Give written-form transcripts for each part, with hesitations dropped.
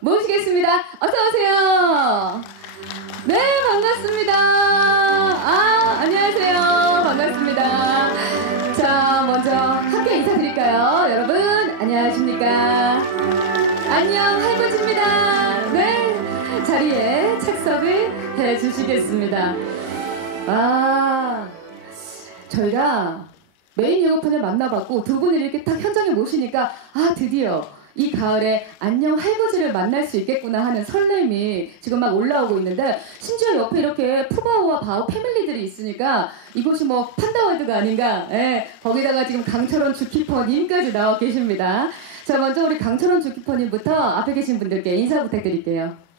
모시겠습니다. 어서오세요. 네, 반갑습니다. 안녕하세요. 반갑습니다. 자, 먼저 함께 인사드릴까요? 여러분, 안녕하십니까? 안녕, 할부지입니다. 네, 자리에 착석을 해주시겠습니다. 저희가 메인 예고편을 만나봤고 두 분을 이렇게 딱 현장에 모시니까 드디어 이 가을에 안녕 할부지를 만날 수 있겠구나 하는 설렘이 지금 막 올라오고 있는데, 심지어 옆에 이렇게 푸바오와 바오 패밀리들이 있으니까 이곳이 뭐 판다월드가 아닌가. 거기다가 지금 강철원 주키퍼님까지 나와 계십니다. 자, 먼저 우리 강철원 주키퍼님부터 앞에 계신 분들께 인사 부탁드릴게요.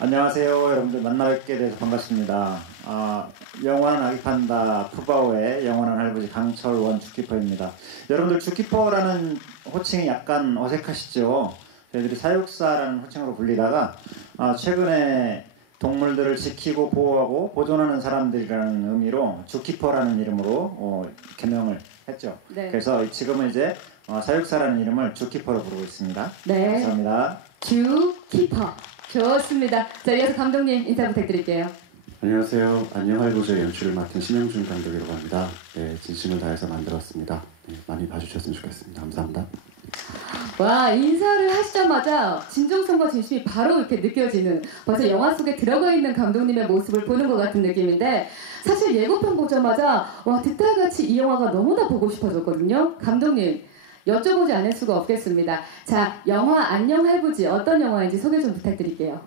안녕하세요. 여러분들 만나뵙게 돼서 반갑습니다. 영원한 아기판다 푸바오의 영원한 할아버지 강철원 주키퍼입니다. 여러분들 주키퍼라는 호칭이 약간 어색하시죠? 저희들이 사육사라는 호칭으로 불리다가 최근에 동물들을 지키고 보호하고 보존하는 사람들이라는 의미로 주키퍼라는 이름으로 개명을 했죠. 네. 그래서 지금은 이제 사육사라는 이름을 주키퍼로 부르고 있습니다. 네. 감사합니다. 주키퍼. 좋습니다. 자, 이어서 감독님 인사 부탁드릴게요. 안녕하세요. 안녕 할부지의 연출을 맡은 신영준 감독이라고 합니다. 네, 진심을 다해서 만들었습니다. 네, 많이 봐주셨으면 좋겠습니다. 감사합니다. 와, 인사를 하시자마자 진정성과 진심이 바로 이렇게 느껴지는, 벌써 영화 속에 들어가 있는 감독님의 모습을 보는 것 같은 느낌인데, 사실 예고편 보자마자 듣다 같이 이 영화가 너무나 보고 싶어졌거든요. 감독님, 여쭤보지 않을 수가 없겠습니다. 자, 영화 안녕 할부지 어떤 영화인지 소개 좀 부탁드릴게요.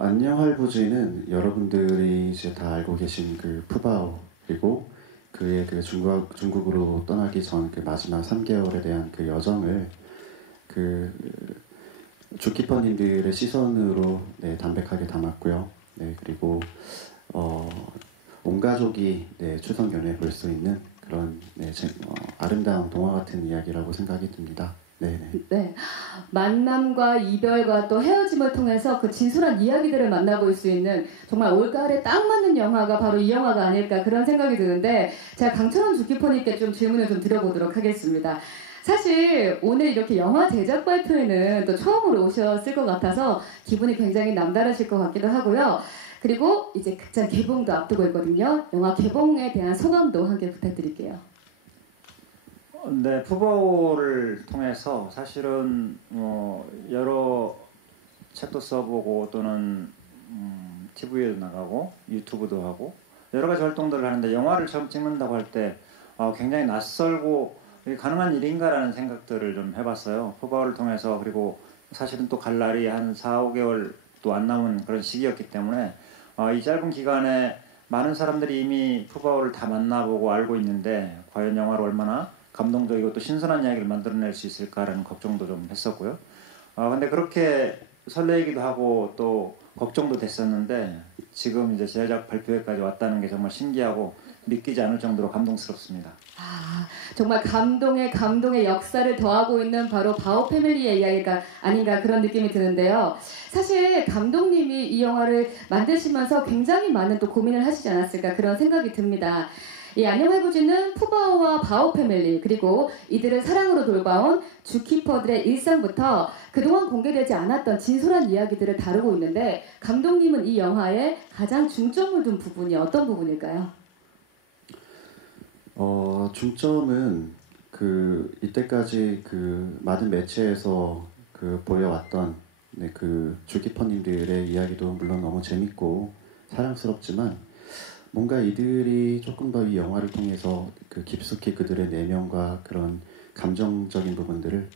안녕 할부지는 여러분들이 이제 다 알고 계신 그 푸바오, 그리고 그의 그 중국으로 떠나기 전 그 마지막 3개월에 대한 그 여정을 그 주키퍼님들의 시선으로 담백하게 담았고요. 네, 그리고 온 가족이 추석 연휴에 볼 수 있는 그런 아름다운 동화 같은 이야기라고 생각이 듭니다. 네. 만남과 이별과 또 헤어짐을 통해서 그 진솔한 이야기들을 만나볼 수 있는 정말 올가을에 딱 맞는 영화가 바로 이 영화가 아닐까, 그런 생각이 드는데, 제가 강철원 주키퍼님께 좀 질문을 좀 드려보도록 하겠습니다. 사실 오늘 이렇게 영화 제작 발표에는 또 처음으로 오셨을 것 같아서 기분이 굉장히 남다르실 것 같기도 하고요. 그리고 이제 극장 개봉도 앞두고 있거든요. 영화 개봉에 대한 소감도 함께 부탁드릴게요. 네, 푸바오를 통해서 사실은 여러 책도 써보고 또는 TV에도 나가고 유튜브도 하고 여러 가지 활동들을 하는데, 영화를 처음 찍는다고 할 때 굉장히 낯설고 이게 가능한 일인가라는 생각들을 좀 해봤어요. 푸바오를 통해서. 그리고 사실은 또 갈 날이 한 4, 5개월도 안 남은 그런 시기였기 때문에 이 짧은 기간에 많은 사람들이 이미 푸바오를 다 만나보고 알고 있는데, 과연 영화로 얼마나 감동적이고 또 신선한 이야기를 만들어낼 수 있을까라는 걱정도 좀 했었고요. 근데 그렇게 설레이기도 하고 또 걱정도 됐었는데, 지금 이제 제작 발표회까지 왔다는 게 정말 신기하고 믿기지 않을 정도로 감동스럽습니다. 정말 감동의 역사를 더하고 있는 바로 바오 패밀리의 이야기가 아닌가, 그런 느낌이 드는데요. 사실 감독님이 이 영화를 만드시면서 굉장히 많은 또 고민을 하시지 않았을까, 그런 생각이 듭니다. 이 안녕 할부지는 푸바오와 바오 패밀리, 그리고 이들을 사랑으로 돌봐온 주키퍼들의 일상부터 그동안 공개되지 않았던 진솔한 이야기들을 다루고 있는데, 감독님은 이 영화에 가장 중점을 둔 부분이 어떤 부분일까요? 중점은 이때까지 많은 매체에서 보여왔던 그 주키퍼님들의 이야기도 물론 너무 재밌고 사랑스럽지만, 뭔가 이들이 조금 더 이 영화를 통해서 깊숙이 그들의 내면과 그런 감정적인 부분들을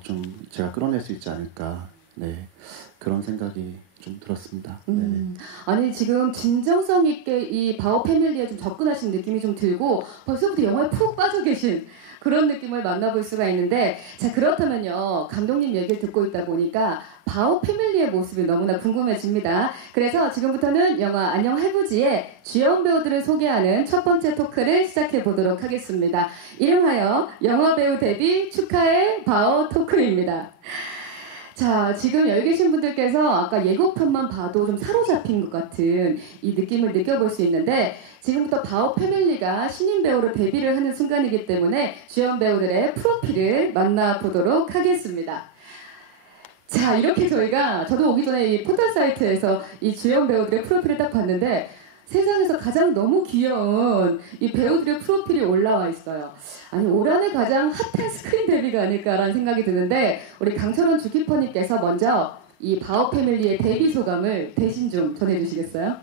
좀 제가 끌어낼 수 있지 않을까, 그런 생각이 좀 들었습니다. 아니, 지금 진정성 있게 이 바오 패밀리에 좀 접근하신 느낌이 좀 들고 벌써부터 영화에 푹 빠져 계신 그런 느낌을 만나볼 수가 있는데, 자, 그렇다면요, 감독님 얘기를 듣고 있다 보니까 바오 패밀리의 모습이 너무나 궁금해집니다. 그래서 지금부터는 영화 안녕 할부지의 주연 배우들을 소개하는 첫 번째 토크를 시작해 보도록 하겠습니다. 이름하여 영화 배우 데뷔 축하해 바오 토크입니다. 자, 지금 여기 계신 분들께서 아까 예고편만 봐도 좀 사로잡힌 것 같은 이 느낌을 느껴볼 수 있는데 지금부터 바오 패밀리가 신인 배우로 데뷔를 하는 순간이기 때문에 주연 배우들의 프로필을 만나보도록 하겠습니다. 자, 이렇게 저도 오기 전에 이 포털 사이트에서 이 주연 배우들의 프로필을 딱 봤는데 세상에서 가장 너무 귀여운 이 배우들의 프로필이 올라와 있어요. 아니, 올 한해 가장 핫한 스크린 데뷔가 아닐까라는 생각이 드는데 우리 강철원 주키퍼님께서 먼저 이 바오 패밀리의 데뷔 소감을 대신 좀 전해주시겠어요?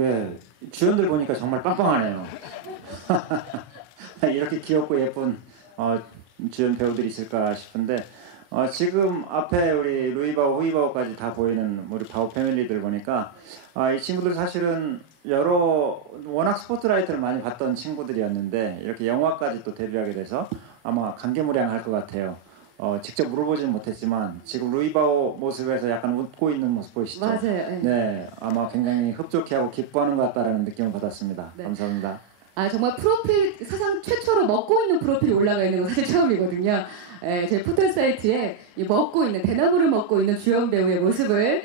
예. 주연들 보니까 정말 빵빵하네요. 이렇게 귀엽고 예쁜 주연 배우들이 있을까 싶은데 지금 앞에 우리 루이바오, 후이바오까지 다 보이는 우리 바오 패밀리들 보니까 이 친구들 사실은 워낙 스포트라이트를 많이 봤던 친구들이었는데 이렇게 영화까지 또 데뷔하게 돼서 아마 감개무량할 것 같아요. 직접 물어보지는 못했지만 지금 루이바오 모습에서 약간 웃고 있는 모습 보이시죠? 맞아요. 네. 네, 아마 굉장히 흡족해하고 기뻐하는 것 같다라는 느낌을 받았습니다. 네. 감사합니다. 정말 프로필 사상 최초로 먹고 있는 프로필이 올라가 있는 건 사실 처음이거든요. 제 포털 사이트에 이 대나무를 먹고 있는 주연 배우의 모습을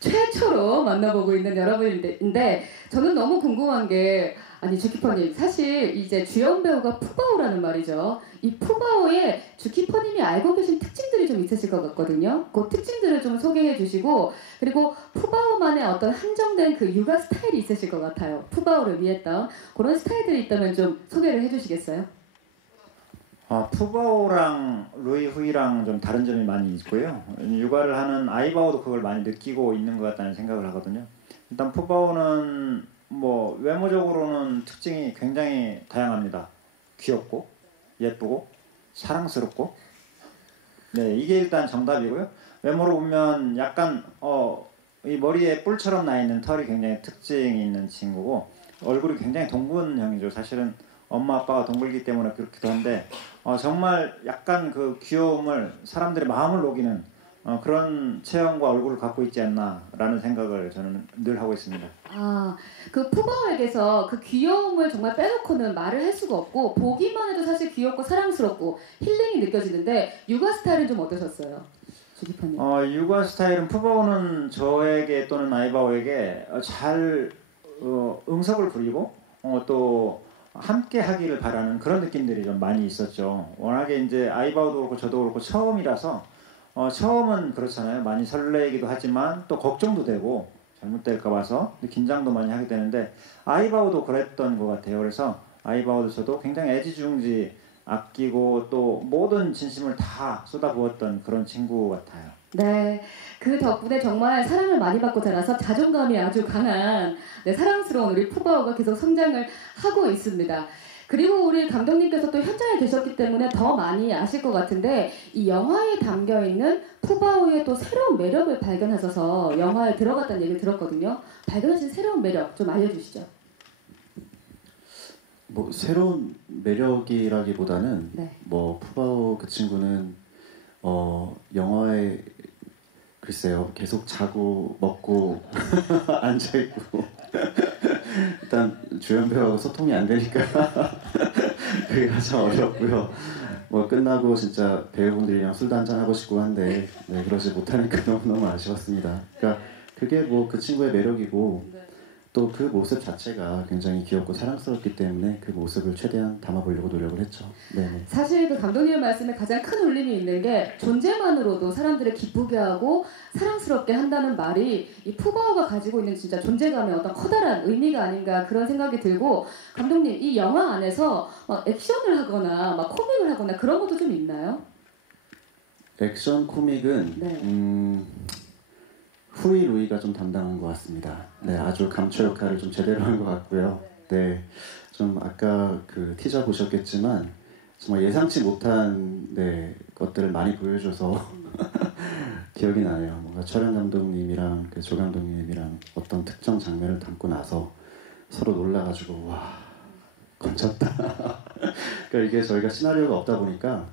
최초로 만나보고 있는 여러분인데 저는 너무 궁금한 게 주키퍼님 사실 이제 주연 배우가 푸바오라는 말이죠. 이 푸바오의 주키퍼님이 알고 계신 특징들이 좀 있으실 것 같거든요. 그 특징들을 좀 소개해 주시고 그리고 푸바오만의 어떤 한정된 그 육아 스타일이 있으실 것 같아요. 푸바오를 위했던 그런 스타일들이 있다면 좀 소개를 해주시겠어요? 푸바오랑 루이 후이랑 좀 다른 점이 많이 있고요. 육아를 하는 아이바오도 그걸 많이 느끼고 있는 것 같다는 생각을 하거든요. 일단 푸바오는 외모적으로는 특징이 굉장히 다양합니다. 귀엽고 예쁘고 사랑스럽고 네, 이게 일단 정답이고요. 외모로 보면 약간 이 머리에 뿔처럼 나 있는 털이 굉장히 특징이 있는 친구고 얼굴이 굉장히 동근형이죠. 사실은 엄마 아빠가 동글기 때문에 그렇기도 한데 정말 약간 그 귀여움을 사람들의 마음을 녹이는 그런 체형과 얼굴을 갖고 있지 않나라는 생각을 저는 늘 하고 있습니다. 그 푸바오에게서 그 귀여움을 정말 빼놓고는 말을 할 수가 없고 보기만 해도 사실 귀엽고 사랑스럽고 힐링이 느껴지는데 육아 스타일은 좀 어떠셨어요? 주기파님. 육아 스타일은 푸바오는 저에게 또는 아이바오에게 잘 응석을 부리고 또 함께 하기를 바라는 그런 느낌들이 좀 많이 있었죠. 워낙에 이제 아이바오도 그렇고 저도 그렇고 처음이라서 처음은 그렇잖아요. 많이 설레기도 하지만 또 걱정도 되고 잘못될까 봐서 긴장도 많이 하게 되는데 아이바오도 그랬던 것 같아요. 그래서 아이바오도 저도 굉장히 애지중지 아끼고 또 모든 진심을 다 쏟아부었던 그런 친구 같아요. 네, 그 덕분에 정말 사랑을 많이 받고 자라서 자존감이 아주 강한 사랑스러운 우리 푸바오가 계속 성장을 하고 있습니다. 그리고 우리 감독님께서 또 현장에 계셨기 때문에 더 많이 아실 것 같은데 이 영화에 담겨있는 푸바오의 또 새로운 매력을 발견하셔서 영화에 들어갔다는 얘기를 들었거든요. 발견하신 새로운 매력 좀 알려주시죠. 새로운 매력이라기보다는 네. 푸바오 그 친구는 영화에 글쎄요 계속 자고 먹고 앉아있고 일단 주연 배우하고 소통이 안 되니까 그게 가장 어렵고요. 끝나고 진짜 배우분들이랑 술도 한잔 하고 싶고 한데 그러지 못하니까 너무너무 아쉬웠습니다. 그러니까 그게 그 친구의 매력이고 또 그 모습 자체가 굉장히 귀엽고 사랑스럽기 때문에 그 모습을 최대한 담아보려고 노력을 했죠. 네네. 사실 그 감독님의 말씀에 가장 큰 울림이 있는 게 존재만으로도 사람들을 기쁘게 하고 사랑스럽게 한다는 말이 이 푸바오가 가지고 있는 진짜 존재감의 어떤 커다란 의미가 아닌가 그런 생각이 들고 감독님 이 영화 안에서 액션을 하거나 코믹을 하거나 그런 것도 좀 있나요? 액션 코믹은 후이 루이가 좀 담당한 것 같습니다. 네, 아주 감초 역할을 좀 제대로 한 것 같고요. 네, 좀 아까 그 티저 보셨겠지만 정말 예상치 못한 것들을 많이 보여줘서 기억이 나네요. 뭔가 촬영 감독님이랑 조 감독님이랑 어떤 특정 장면을 담고 나서 서로 놀라가지고 와 건졌다. 그러니까 이게 저희가 시나리오가 없다 보니까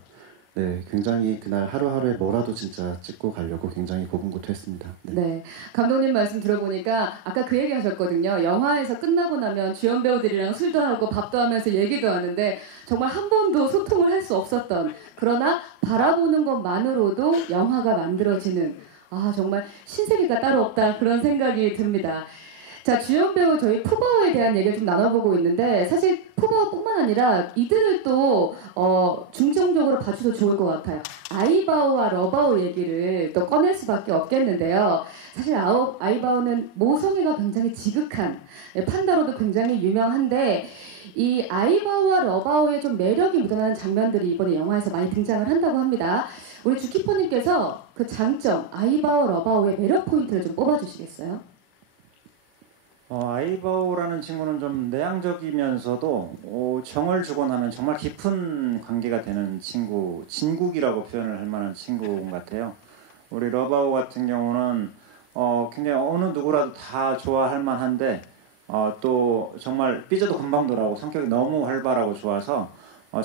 네, 굉장히 그날 하루하루에 뭐라도 진짜 찍고 가려고 굉장히 고군고투했습니다. 네. 네, 감독님 말씀 들어보니까 아까 그 얘기 하셨거든요. 영화에서 끝나고 나면 주연 배우들이랑 술도 하고 밥도 하면서 얘기도 하는데 정말 한 번도 소통을 할 수 없었던, 그러나 바라보는 것만으로도 영화가 만들어지는, 아 정말 신세계가 따로 없다 그런 생각이 듭니다. 자, 주연 배우 저희 푸바오에 대한 얘기를 좀 나눠보고 있는데 사실 푸바오뿐만 아니라 이들을 또 중점적으로 봐주셔도 좋을 것 같아요. 아이바오와 러바오 얘기를 또 꺼낼 수밖에 없겠는데요. 사실 아이바오는 모성애가 굉장히 지극한, 판다로도 굉장히 유명한데 이 아이바오와 러바오의 좀 매력이 묻어나는 장면들이 이번에 영화에서 많이 등장을 한다고 합니다. 우리 주키퍼님께서 그 장점, 아이바오, 러바오의 매력 포인트를 좀 뽑아주시겠어요? 아이바오라는 친구는 좀 내향적이면서도 정을 주고 나면 정말 깊은 관계가 되는 친구, 진국이라고 표현을 할 만한 친구 같아요. 우리 러바오 같은 경우는 굉장히 어느 누구라도 다 좋아할 만한데 또 정말 삐져도 금방 돌아오고 성격이 너무 활발하고 좋아서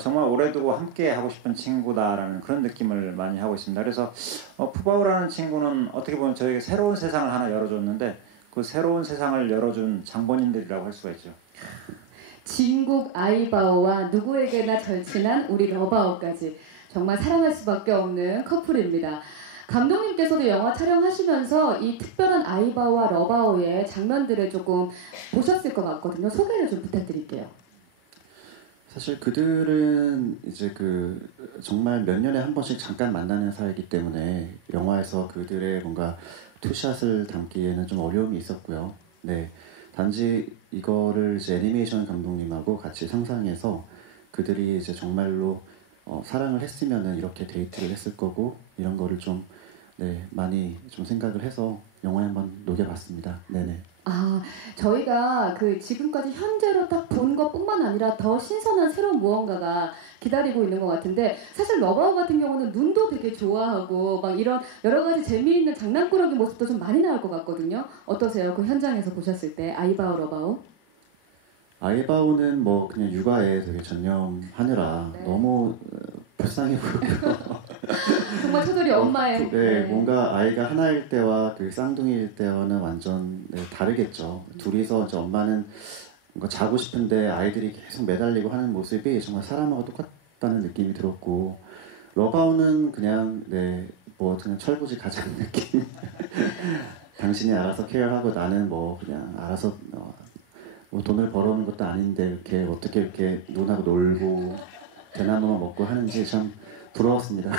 정말 오래 두고 함께 하고 싶은 친구다라는 그런 느낌을 많이 하고 있습니다. 그래서 푸바오라는 친구는 어떻게 보면 저에게 새로운 세상을 하나 열어줬는데 그 새로운 세상을 열어준 장본인들이라고 할 수가 있죠. 진국 아이바오와 누구에게나 절친한 우리 러바오까지 정말 사랑할 수밖에 없는 커플입니다. 감독님께서도 영화 촬영하시면서 이 특별한 아이바오와 러바오의 장면들을 조금 보셨을 것 같거든요. 소개를 좀 부탁드릴게요. 사실 그들은 이제 그 정말 몇 년에 한 번씩 잠깐 만나는 사이이기 때문에 영화에서 그들의 뭔가 투샷을 담기에는 좀 어려움이 있었고요. 네, 단지 이거를 이제 애니메이션 감독님하고 같이 상상해서 그들이 이제 정말로 사랑을 했으면은 이렇게 데이트를 했을 거고 이런 거를 좀 많이 좀 생각을 해서 영화에 한번 녹여봤습니다. 네네. 아, 저희가 그 지금까지 현재로 딱 본 것뿐만 아니라 더 신선한 새로운 무언가가 기다리고 있는 것 같은데 사실 러바오 같은 경우는 눈도 되게 좋아하고 막 이런 여러 가지 재미있는 장난꾸러기 모습도 좀 많이 나올 것 같거든요. 어떠세요? 그 현장에서 보셨을 때 아이바오, 러바오? 아이바오는 뭐 그냥 육아에 되게 전념하느라 네. 너무 불쌍해 보였고요. 정말 초돌이 엄마의 네, 뭔가 아이가 하나일 때와 그 쌍둥이일 때와는 완전 다르겠죠. 둘이서 이제 엄마는 뭔가 자고 싶은데 아이들이 계속 매달리고 하는 모습이 정말 사람하고 똑같다는 느낌이 들었고 러바오는 그냥 뭐 그냥 철부지 가자는 느낌. 당신이 알아서 케어하고 나는 뭐 그냥 알아서 뭐 돈을 벌어오는 것도 아닌데 이렇게 어떻게 이렇게 눈하고 놀고 대나무만 먹고 하는지 참 부러웠습니다.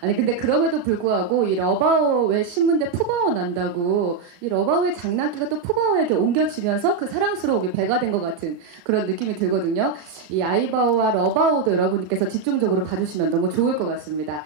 아니 근데 그럼에도 불구하고 이 러바오의 신문대 푸바오 난다고 이 러바오의 장난기가 또 푸바오에게 옮겨지면서 그 사랑스러움이 배가 된 것 같은 그런 느낌이 들거든요. 이 아이바오와 러바오도 여러분께서 집중적으로 봐주시면 너무 좋을 것 같습니다.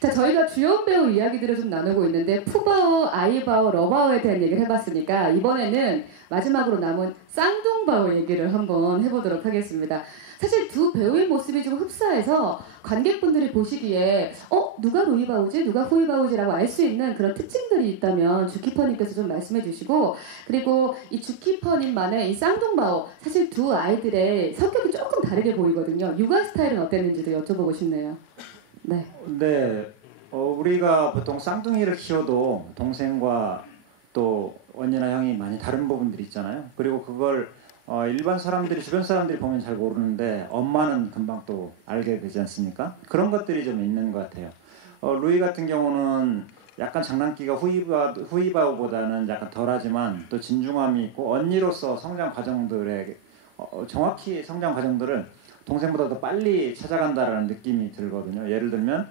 자, 저희가 주연 배우 이야기들을 좀 나누고 있는데 푸바오, 아이바오, 러바오에 대한 얘기를 해봤으니까 이번에는 마지막으로 남은 쌍둥바오 얘기를 한번 해보도록 하겠습니다. 사실 두 배우의 모습이 좀 흡사해서 관객분들이 보시기에 누가 루이바오지? 누가 후이바오지라고 알 수 있는 그런 특징들이 있다면 주키퍼님께서 좀 말씀해 주시고 그리고 이 주키퍼님만의 이 쌍둥바오 사실 두 아이들의 성격이 조금 다르게 보이거든요. 육아 스타일은 어땠는지도 여쭤보고 싶네요. 네. 네, 우리가 보통 쌍둥이를 키워도 동생과 또 언니나 형이 많이 다른 부분들이 있잖아요. 그리고 그걸 일반 사람들이 주변 사람들이 보면 잘 모르는데 엄마는 금방 또 알게 되지 않습니까? 그런 것들이 좀 있는 것 같아요. 루이 같은 경우는 약간 장난기가 후이바오보다는 약간 덜하지만 또 진중함이 있고 언니로서 성장 과정들에 정확히 성장 과정들을 동생보다 더 빨리 찾아간다라는 느낌이 들거든요. 예를 들면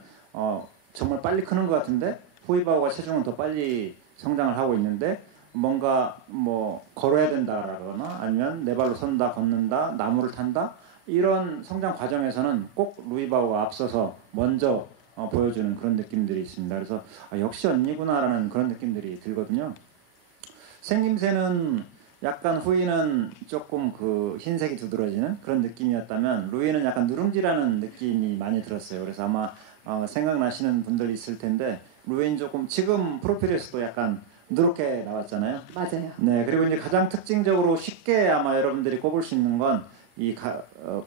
정말 빨리 크는 것 같은데 후이바오가 체중은 더 빨리 성장을 하고 있는데 뭔가 뭐 걸어야 된다라거나 아니면 네 발로 선다, 걷는다, 나무를 탄다 이런 성장 과정에서는 꼭 루이바오가 앞서서 먼저 보여주는 그런 느낌들이 있습니다. 그래서 역시 언니구나라는 그런 느낌들이 들거든요. 생김새는 약간 후이는 조금 그 흰색이 두드러지는 그런 느낌이었다면 루이는 약간 누룽지라는 느낌이 많이 들었어요. 그래서 아마 생각나시는 분들 있을 텐데 루이는 조금 지금 프로필에서도 약간 누렇게 나왔잖아요. 맞아요. 네, 그리고 이제 가장 특징적으로 쉽게 아마 여러분들이 꼽을 수 있는 건 이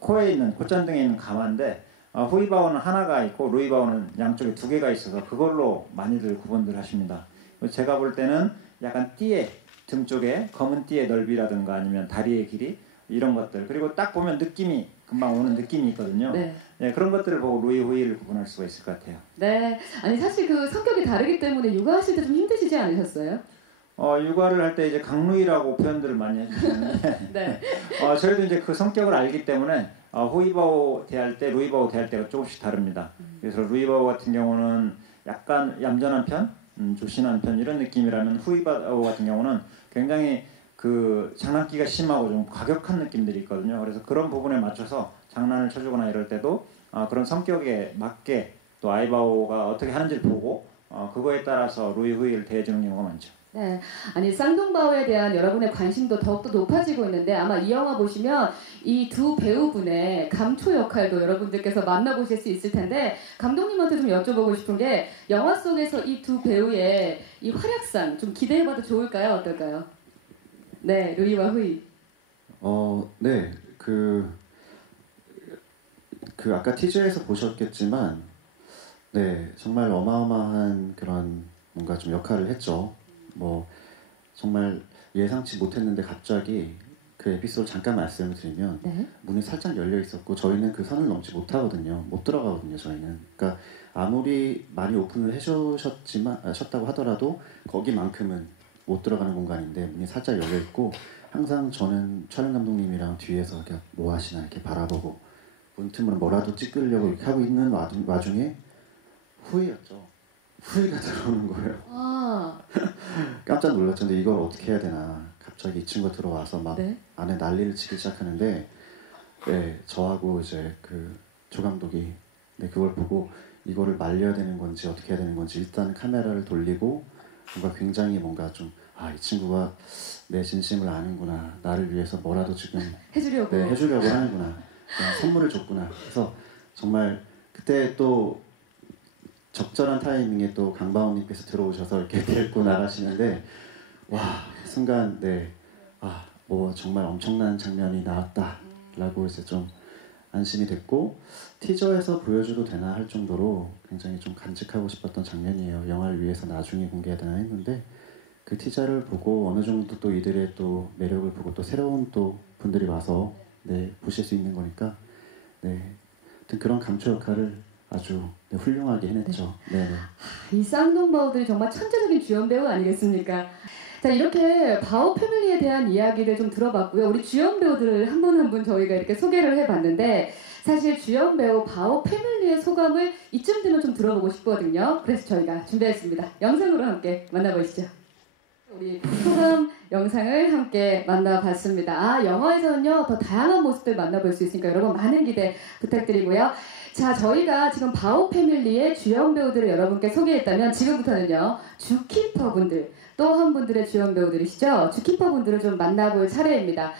코에 있는 콧잔등에 있는 가마인데 후이바오는 하나가 있고 루이바오는 양쪽에 두 개가 있어서 그걸로 많이들 구분들 하십니다. 제가 볼 때는 약간 띠의 등 쪽에 검은 띠의 넓이라든가 아니면 다리의 길이 이런 것들 그리고 딱 보면 느낌이 금방 오는 느낌이 있거든요. 네. 네, 그런 것들을 보고 루이 후이를 구분할 수가 있을 것 같아요. 네. 아니 사실 그 성격이 다르기 때문에 육아하실 때 좀 힘드시지 않으셨어요? 육아를 할 때 이제 강루이라고 표현들을 많이 해주시는데 네. 저희도 이제 그 성격을 알기 때문에 후이바오 대할 때, 루이바오 대할 때가 조금씩 다릅니다. 그래서 루이바오 같은 경우는 약간 얌전한 편, 조신한 편 이런 느낌이라면 후이바오 같은 경우는 굉장히 그 장난기가 심하고 좀 과격한 느낌들이 있거든요. 그래서 그런 부분에 맞춰서 장난을 쳐주거나 이럴 때도 그런 성격에 맞게 또 아이바오가 어떻게 하는지를 보고 그거에 따라서 루이 후이를 대해주는 경우가 많죠. 네, 아니 쌍둥바오에 대한 여러분의 관심도 더욱더 높아지고 있는데 아마 이 영화 보시면 이 두 배우분의 감초 역할도 여러분들께서 만나보실 수 있을 텐데 감독님한테 좀 여쭤보고 싶은 게 영화 속에서 이 두 배우의 이 활약상 좀 기대해봐도 좋을까요? 어떨까요? 네, 루이와 후이. 네, 아까 티저에서 보셨겠지만, 네, 정말 어마어마한 그런 뭔가 좀 역할을 했죠. 뭐 정말 예상치 못했는데 갑자기 그 에피소드 잠깐 말씀을 드리면 네. 문이 살짝 열려 있었고 저희는 그 선을 넘지 못하거든요. 못 들어가거든요. 저희는. 그러니까 아무리 많이 오픈을 하셨다고 하더라도 거기만큼은 못 들어가는 공간인데 문이 살짝 열려 있고 항상 저는 촬영 감독님이랑 뒤에서 이렇게 뭐 하시나 이렇게 바라보고 문틈으로 뭐라도 찍으려고 이렇게 하고 있는 와중에 후이였죠. 후이가 들어오는 거예요. 깜짝 놀랐죠. 근데 이걸 어떻게 해야 되나. 갑자기 이 친구가 들어와서 막 네. 안에 난리를 치기 시작하는데 네, 저하고 이제 그 조 감독이 그걸 보고 이거를 말려야 되는 건지 어떻게 해야 되는 건지 일단 카메라를 돌리고 뭔가 굉장히 뭔가 좀 이 친구가 내 진심을 아는구나. 나를 위해서 뭐라도 지금 해주려고. 네, 해주려고 하는구나. 선물을 줬구나. 그래서 정말 그때 또 적절한 타이밍에 또 강바오님께서 들어오셔서 이렇게 데리고 나가시는데 와 순간 뭐 정말 엄청난 장면이 나왔다라고 이제 좀 안심이 됐고 티저에서 보여줘도 되나 할 정도로 굉장히 좀 간직하고 싶었던 장면이에요. 영화를 위해서 나중에 공개해야 되나 했는데 그 티저를 보고 어느 정도 또 이들의 또 매력을 보고 또 새로운 또 분들이 와서 보실 수 있는 거니까 하여튼 그런 감초 역할을 아주 훌륭하게 해냈죠. 네. 이 쌍둥바오들이 정말 천재적인 주연 배우 아니겠습니까? 자, 이렇게 바오 패밀리에 대한 이야기를 좀 들어봤고요. 우리 주연 배우들을 한 분 한 분 저희가 이렇게 소개를 해봤는데 사실 주연 배우 바오 패밀리의 소감을 이쯤 되면 좀 들어보고 싶거든요. 그래서 저희가 준비했습니다. 영상으로 함께 만나보시죠. 우리 소감 영상을 함께 만나봤습니다. 영화에서는요 더 다양한 모습들 만나볼 수 있으니까 여러분 많은 기대 부탁드리고요. 자, 저희가 지금 바오 패밀리의 주연 배우들을 여러분께 소개했다면 지금부터는요 주키퍼 분들 또 한 분들의 주연 배우들이시죠. 주키퍼 분들을 좀 만나볼 차례입니다.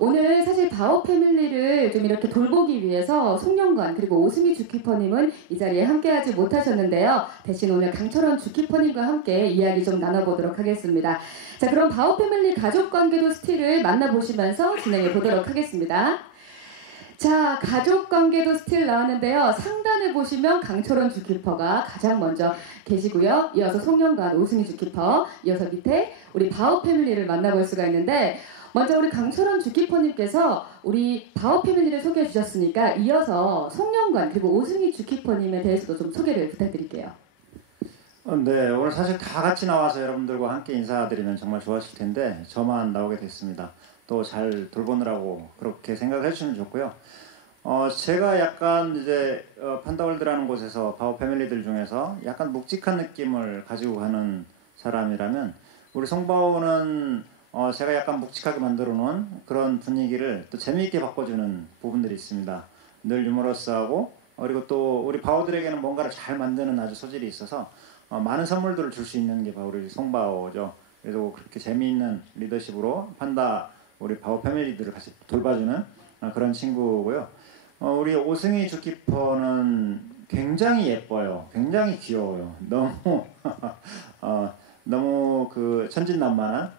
오늘 사실 바오 패밀리를 좀 이렇게 돌보기 위해서 송영관 그리고 오승희 주키퍼님은 이 자리에 함께하지 못하셨는데요. 대신 오늘 강철원 주키퍼님과 함께 이야기 좀 나눠보도록 하겠습니다. 자, 그럼 바오 패밀리 가족관계도 스틸을 만나보시면서 진행해 보도록 하겠습니다. 자, 가족관계도 스틸 나왔는데요. 상단에 보시면 강철원 주키퍼가 가장 먼저 계시고요. 이어서 송영관, 오승희 주키퍼, 이어서 밑에 우리 바오 패밀리를 만나볼 수가 있는데 먼저 우리 강철원 주키퍼님께서 우리 바오 패밀리를 소개해 주셨으니까 이어서 송영관 그리고 오승희 주키퍼님에 대해서도 좀 소개를 부탁드릴게요. 네, 오늘 사실 다 같이 나와서 여러분들과 함께 인사드리면 정말 좋았을 텐데 저만 나오게 됐습니다. 또 잘 돌보느라고 그렇게 생각을 해주시면 좋고요. 제가 약간 이제 판다월드라는 곳에서 바오 패밀리들 중에서 약간 묵직한 느낌을 가지고 가는 사람이라면 우리 송바오는 제가 약간 묵직하게 만들어 놓은 그런 분위기를 또 재미있게 바꿔주는 부분들이 있습니다. 늘 유머러스하고 그리고 또 우리 바오들에게는 뭔가를 잘 만드는 아주 소질이 있어서 많은 선물들을 줄 수 있는 게 바로 우리 송바오죠. 그래서 그렇게 재미있는 리더십으로 판다 우리 바오 패밀리들을 같이 돌봐주는 그런 친구고요. 우리 오승희 주키퍼는 굉장히 예뻐요. 굉장히 귀여워요. 너무 그 천진난만한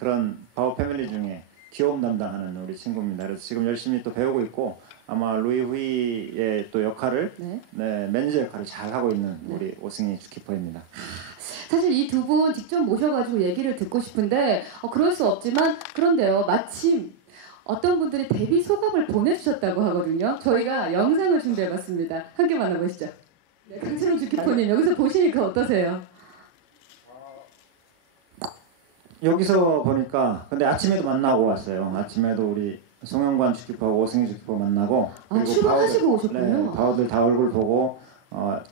그런 바오 패밀리 중에 귀여움 담당하는 우리 친구입니다. 그래서 지금 열심히 또 배우고 있고 아마 루이 후이의 또 역할을 네. 네, 매니저 역할을 잘 하고 있는 우리 오승희 주키퍼입니다. 사실 이 두 분 직접 모셔가지고 얘기를 듣고 싶은데 그럴 수 없지만 그런데요. 마침 어떤 분들이 데뷔 소감을 보내주셨다고 하거든요. 저희가 영상을 준비해봤습니다. 함께 만나보시죠. 네, 강철웅 주키퍼님 여기서 보시니까 어떠세요? 여기서 보니까 근데 아침에도 만나고 왔어요. 아침에도 우리 송영관 주키퍼하고 오승희 주키퍼 만나고 출근하시고 오셨군요. 네, 바오들 다 얼굴 보고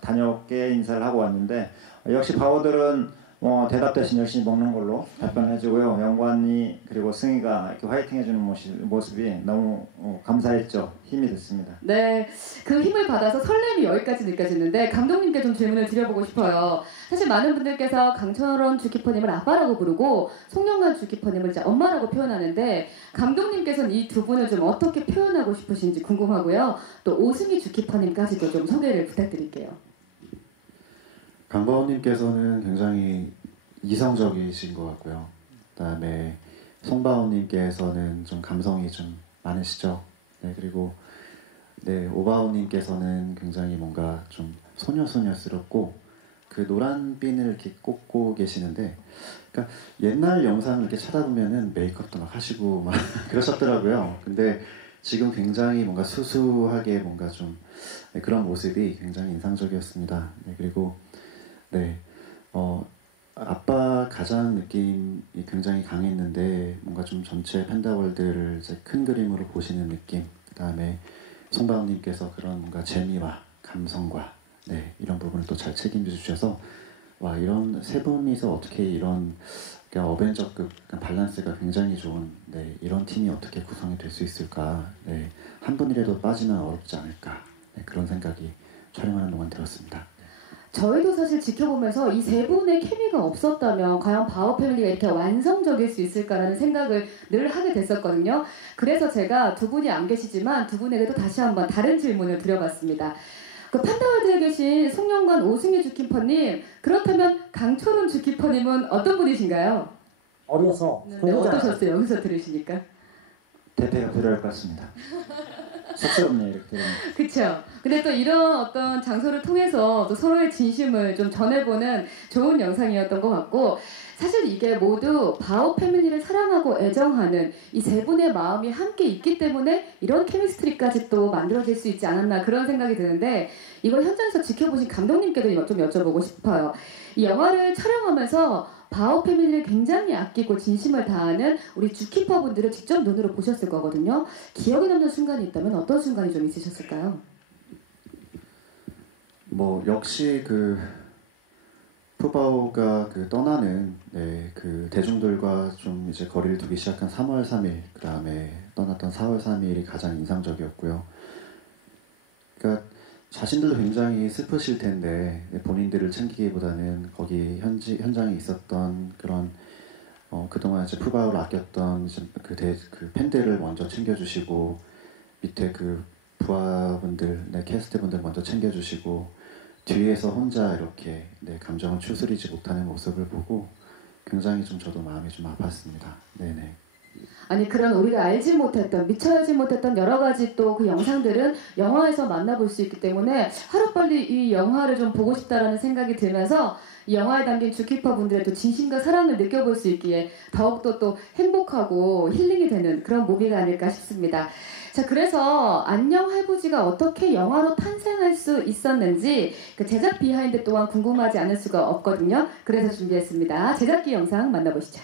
다녀올게 인사를 하고 왔는데 역시 바오들은 대답 대신 열심히 먹는 걸로 답변해주고요. 영관이 그리고 승희가 이렇게 화이팅 해주는 모습이 너무 감사했죠. 힘이 됐습니다. 네, 그 힘을 받아서 설렘이 여기까지 느껴지는데 감독님께 좀 질문을 드려보고 싶어요. 사실 많은 분들께서 강철원 주키퍼님을 아빠라고 부르고 송영관 주키퍼님을 이제 엄마라고 표현하는데 감독님께서는 이 두 분을 좀 어떻게 표현하고 싶으신지 궁금하고요. 또 오승희 주키퍼님까지도 좀 소개를 부탁드릴게요. 강바오님께서는 굉장히 이성적이신 것 같고요. 그다음에 송바오님께서는 좀 감성이 좀 많으시죠. 네, 그리고 네, 오바오님께서는 굉장히 뭔가 좀 소녀소녀스럽고 그 노란 핀을 이렇게 꽂고 계시는데, 그러니까 옛날 영상을 이렇게 찾아보면은 메이크업도 막 하시고 막 그러셨더라고요. 근데 지금 굉장히 뭔가 수수하게 뭔가 좀 네, 그런 모습이 굉장히 인상적이었습니다. 네, 그리고 네, 아빠 가장 느낌이 굉장히 강했는데 뭔가 좀 전체 팬다월드를 이제 큰 그림으로 보시는 느낌. 그 다음에 송바오님께서 그런 뭔가 재미와 감성과 네, 이런 부분을 또 잘 책임져 주셔서 와, 이런 세 분이서 어떻게 이런 그러니까 어벤져급 밸런스가 굉장히 좋은 네, 이런 팀이 어떻게 구성이 될 수 있을까. 네, 한 분이라도 빠지면 어렵지 않을까. 네, 그런 생각이 촬영하는 동안 들었습니다. 저희도 사실 지켜보면서 이 세 분의 케미가 없었다면 과연 바오 패밀리가 이렇게 완성적일 수 있을까라는 생각을 늘 하게 됐었거든요. 그래서 제가 두 분이 안 계시지만 두 분에게도 다시 한번 다른 질문을 드려봤습니다. 그 판다월드에 계신 송영관 오승희 주키퍼님, 그렇다면 강철훈 주키퍼님은 어떤 분이신가요? 어려서 네, 어떠셨어요? 여기서 들으시니까? 대패가 필요할 것 같습니다. 쑥스럽네요, 이렇게 들으면. 그렇죠. 근데 또 이런 어떤 장소를 통해서 또 서로의 진심을 좀 전해보는 좋은 영상이었던 것 같고, 사실 이게 모두 바오 패밀리를 사랑하고 애정하는 이 세 분의 마음이 함께 있기 때문에 이런 케미스트리까지 또 만들어질 수 있지 않았나 그런 생각이 드는데, 이걸 현장에서 지켜보신 감독님께도 좀 여쭤보고 싶어요. 이 영화를 촬영하면서 바오 패밀리를 굉장히 아끼고 진심을 다하는 우리 주키퍼 분들을 직접 눈으로 보셨을 거거든요. 기억에 남는 순간이 있다면 어떤 순간이 좀 있으셨을까요? 뭐 역시 그 푸바오가 그 떠나는 네, 그 대중들과 좀 이제 거리를 두기 시작한 3월 3일, 그 다음에 떠났던 4월 3일이 가장 인상적이었고요. 그러니까 자신들도 굉장히 슬프실 텐데 본인들을 챙기기보다는 거기 현장에 있었던 그런 그동안 이제 푸바오를 아꼈던 이제 그 팬들을 먼저 챙겨주시고 밑에 그 부하분들, 네, 캐스트분들 먼저 챙겨주시고 뒤에서 혼자 이렇게 네, 감정을 추스리지 못하는 모습을 보고 굉장히 좀 저도 마음이 좀 아팠습니다. 네네. 아니 그런 우리가 알지 못했던 미처 알지 못했던 여러 가지 또 그 영상들은 영화에서 만나볼 수 있기 때문에 하루빨리 이 영화를 좀 보고 싶다라는 생각이 들면서 이 영화에 담긴 주키퍼 분들의 또 진심과 사랑을 느껴볼 수 있기에 더욱더 또 행복하고 힐링이 되는 그런 무비가 아닐까 싶습니다. 자, 그래서 안녕 할부지가 어떻게 영화로 탄생할 수 있었는지 그 제작 비하인드 또한 궁금하지 않을 수가 없거든요. 그래서 준비했습니다. 제작기 영상 만나보시죠.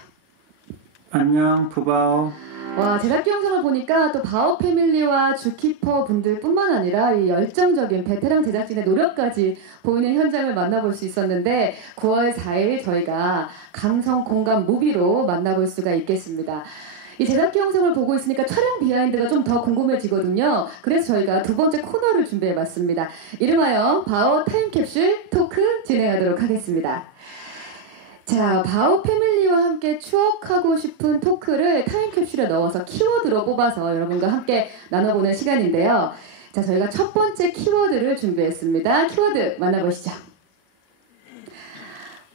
안녕 푸바오. 와, 제작기 영상을 보니까 또 바오 패밀리와 주키퍼 분들 뿐만 아니라 이 열정적인 베테랑 제작진의 노력까지 보이는 현장을 만나볼 수 있었는데 9월 4일 저희가 감성 공감 무비로 만나볼 수가 있겠습니다. 이 제작기 영상을 보고 있으니까 촬영 비하인드가 좀 더 궁금해지거든요. 그래서 저희가 두 번째 코너를 준비해봤습니다. 이름하여 바오 타임캡슐 토크 진행하도록 하겠습니다. 자, 바오 패밀리와 함께 추억하고 싶은 토크를 타임캡슐에 넣어서 키워드로 뽑아서 여러분과 함께 나눠보는 시간인데요. 자, 저희가 첫 번째 키워드를 준비했습니다. 키워드 만나보시죠.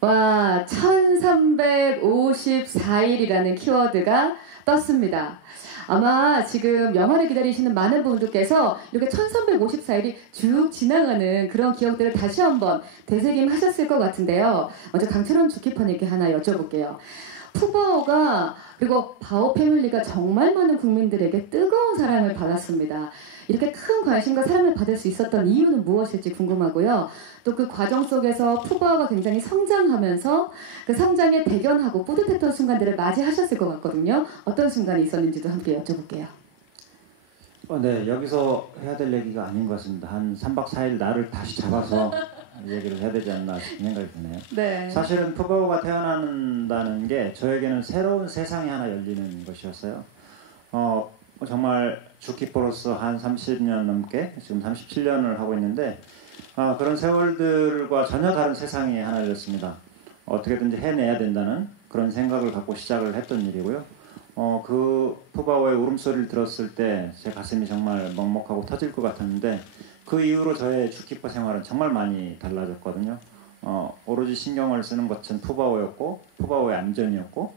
와, 1354일이라는 키워드가 떴습니다. 아마 지금 영화를 기다리시는 많은 분들께서 이렇게 1354일이 쭉 지나가는 그런 기억들을 다시 한번 되새김하셨을 것 같은데요. 먼저 강철원 주키퍼님께 하나 여쭤볼게요. 푸바오가 그리고 바오 패밀리가 정말 많은 국민들에게 뜨거운 사랑을 받았습니다. 이렇게 큰 관심과 사랑을 받을 수 있었던 이유는 무엇일지 궁금하고요. 또 그 과정 속에서 푸바오가 굉장히 성장하면서 그 성장에 대견하고 뿌듯했던 순간들을 맞이하셨을 것 같거든요. 어떤 순간이 있었는지도 함께 여쭤볼게요. 네, 여기서 해야 될 얘기가 아닌 것 같습니다. 한 3박 4일 날을 다시 잡아서 얘기를 해야 되지 않나 싶은 생각이 드네요. 네. 사실은 푸바오가 태어난다는 게 저에게는 새로운 세상이 하나 열리는 것이었어요. 정말 주키퍼로서 한 30년 넘게 지금 37년을 하고 있는데 그런 세월들과 전혀 다른 세상이 하나 열렸습니다. 어떻게든지 해내야 된다는 그런 생각을 갖고 시작을 했던 일이고요. 그 푸바오의 울음소리를 들었을 때 제 가슴이 정말 먹먹하고 터질 것 같았는데 그 이후로 저의 주키퍼 생활은 정말 많이 달라졌거든요. 오로지 신경을 쓰는 것은 푸바오였고 푸바오의 안전이었고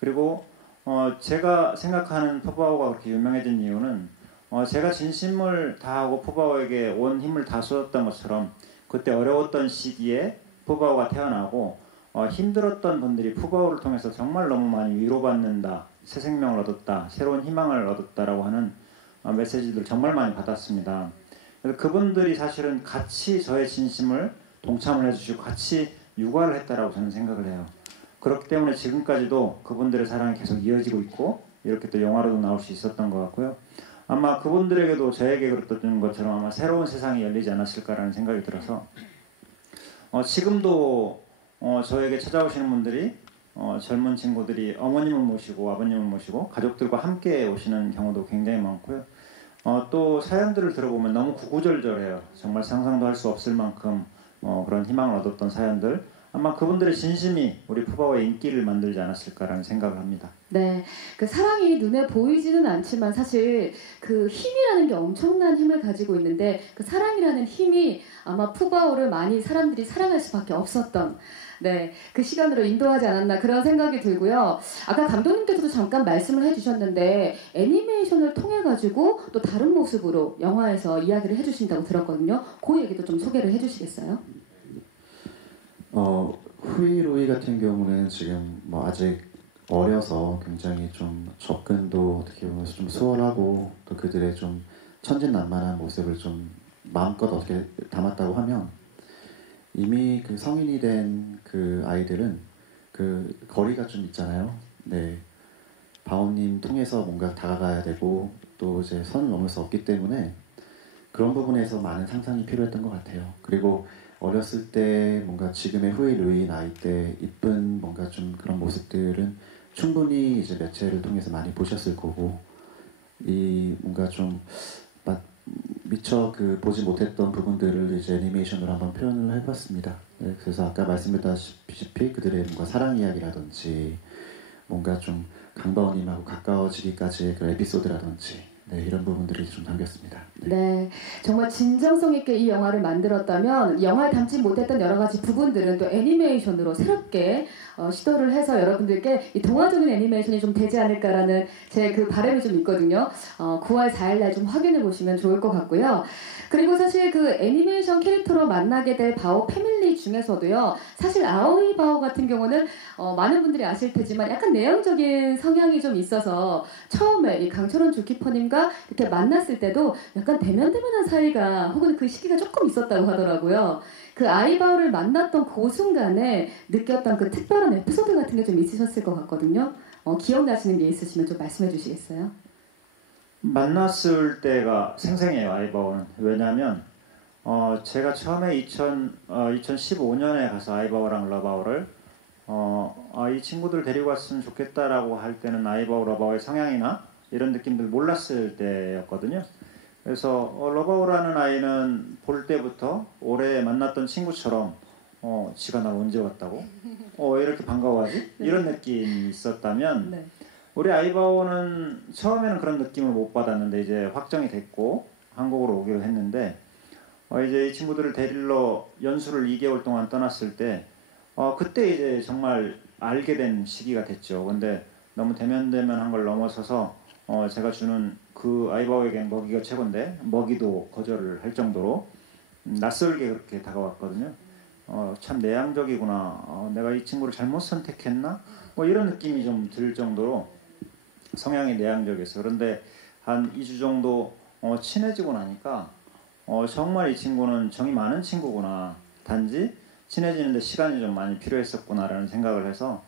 그리고 제가 생각하는 푸바오가 그렇게 유명해진 이유는 제가 진심을 다하고 푸바오에게 온 힘을 다 쏟았던 것처럼 그때 어려웠던 시기에 푸바오가 태어나고 힘들었던 분들이 푸바오를 통해서 정말 너무 많이 위로받는다, 새 생명을 얻었다, 새로운 희망을 얻었다라고 하는 메시지들 정말 많이 받았습니다. 그래서 그분들이 사실은 같이 저의 진심을 동참을 해주시고 같이 육아를 했다라고 저는 생각을 해요. 그렇기 때문에 지금까지도 그분들의 사랑이 계속 이어지고 있고 이렇게 또 영화로도 나올 수 있었던 것 같고요. 아마 그분들에게도 저에게 그랬던 것처럼 아마 새로운 세상이 열리지 않았을까라는 생각이 들어서 지금도 저에게 찾아오시는 분들이 젊은 친구들이 어머님을 모시고 아버님을 모시고 가족들과 함께 오시는 경우도 굉장히 많고요. 또 사연들을 들어보면 너무 구구절절해요. 정말 상상도 할 수 없을 만큼 그런 희망을 얻었던 사연들 아마 그분들의 진심이 우리 푸바오의 인기를 만들지 않았을까라는 생각을 합니다. 네, 그 사랑이 눈에 보이지는 않지만 사실 그 힘이라는 게 엄청난 힘을 가지고 있는데 그 사랑이라는 힘이 아마 푸바오를 많이 사람들이 사랑할 수밖에 없었던 그 시간으로 인도하지 않았나 그런 생각이 들고요. 아까 감독님께서도 잠깐 말씀을 해주셨는데 애니메이션을 통해 가지고 또 다른 모습으로 영화에서 이야기를 해주신다고 들었거든요. 그 얘기도 좀 소개를 해주시겠어요? 후이루이 같은 경우는 지금 아직 어려서 굉장히 좀 접근도 어떻게 보면 좀 수월하고 또 그들의 좀 천진난만한 모습을 좀 마음껏 어떻게 담았다고 하면 이미 그 성인이 된 그 아이들은 그 거리가 좀 있잖아요. 네, 바오님 통해서 뭔가 다가가야 되고 또 이제 선을 넘을 수 없기 때문에 그런 부분에서 많은 상상이 필요했던 것 같아요. 그리고 어렸을 때 뭔가 지금의 후이 루이 나이 때 이쁜 뭔가 좀 그런 모습들은 충분히 이제 매체를 통해서 많이 보셨을 거고 이 뭔가 좀 미처 그 보지 못했던 부분들을 이제 애니메이션으로 한번 표현을 해봤습니다. 네, 그래서 아까 말씀드렸다시피 그들의 뭔가 사랑 이야기라든지 뭔가 좀 강바오님하고 가까워지기까지의 그 에피소드라든지 이런 부분들이 좀 담겼습니다. 네, 정말 진정성 있게 이 영화를 만들었다면 영화에 담지 못했던 여러 가지 부분들은 또 애니메이션으로 새롭게 시도를 해서 여러분들께 이 동화적인 애니메이션이 좀 되지 않을까라는 제 그 바람이 좀 있거든요. 9월 4일날 좀 확인해 보시면 좋을 것 같고요. 그리고 사실 그 애니메이션 캐릭터로 만나게 될 바오 패밀리 중에서도요. 사실 아오이 바오 같은 경우는 많은 분들이 아실 테지만 약간 내향적인 성향이 좀 있어서 처음에 이 강철원 주키퍼님과 이렇게 만났을 때도 약간 대면대면한 사이가 혹은 그 시기가 조금 있었다고 하더라고요. 그 아이바오를 만났던 그 순간에 느꼈던 그 특별한 에피소드 같은 게 좀 있으셨을 것 같거든요. 기억나시는 게 있으시면 좀 말씀해 주시겠어요? 만났을 때가 생생해요. 아이바오는. 왜냐하면 제가 처음에 2015년에 가서 아이바오랑 러바오를 이 친구들 데리고 왔으면 좋겠다라고 할 때는 아이바오 러바오의 성향이나 이런 느낌들 몰랐을 때였거든요. 그래서 러바오라는 아이는 볼 때부터 올해 만났던 친구처럼 지가 날 언제 왔다고? 왜 이렇게 반가워하지? 이런 느낌이 있었다면 네. 우리 아이바오는 처음에는 그런 느낌을 못 받았는데 이제 확정이 됐고 한국으로 오기로 했는데 이제 이 친구들을 데리러 연수를 2개월 동안 떠났을 때 그때 이제 정말 알게 된 시기가 됐죠. 근데 너무 대면대면한 걸 넘어서서 제가 주는 그 아이바오에겐 먹이가 최고인데 먹이도 거절을 할 정도로 낯설게 그렇게 다가왔거든요. 참 내향적이구나. 내가 이 친구를 잘못 선택했나? 뭐 이런 느낌이 좀 들 정도로 성향이 내향적이었어요. 그런데 한 2주 정도 친해지고 나니까 정말 이 친구는 정이 많은 친구구나. 단지 친해지는데 시간이 좀 많이 필요했었구나라는 생각을 해서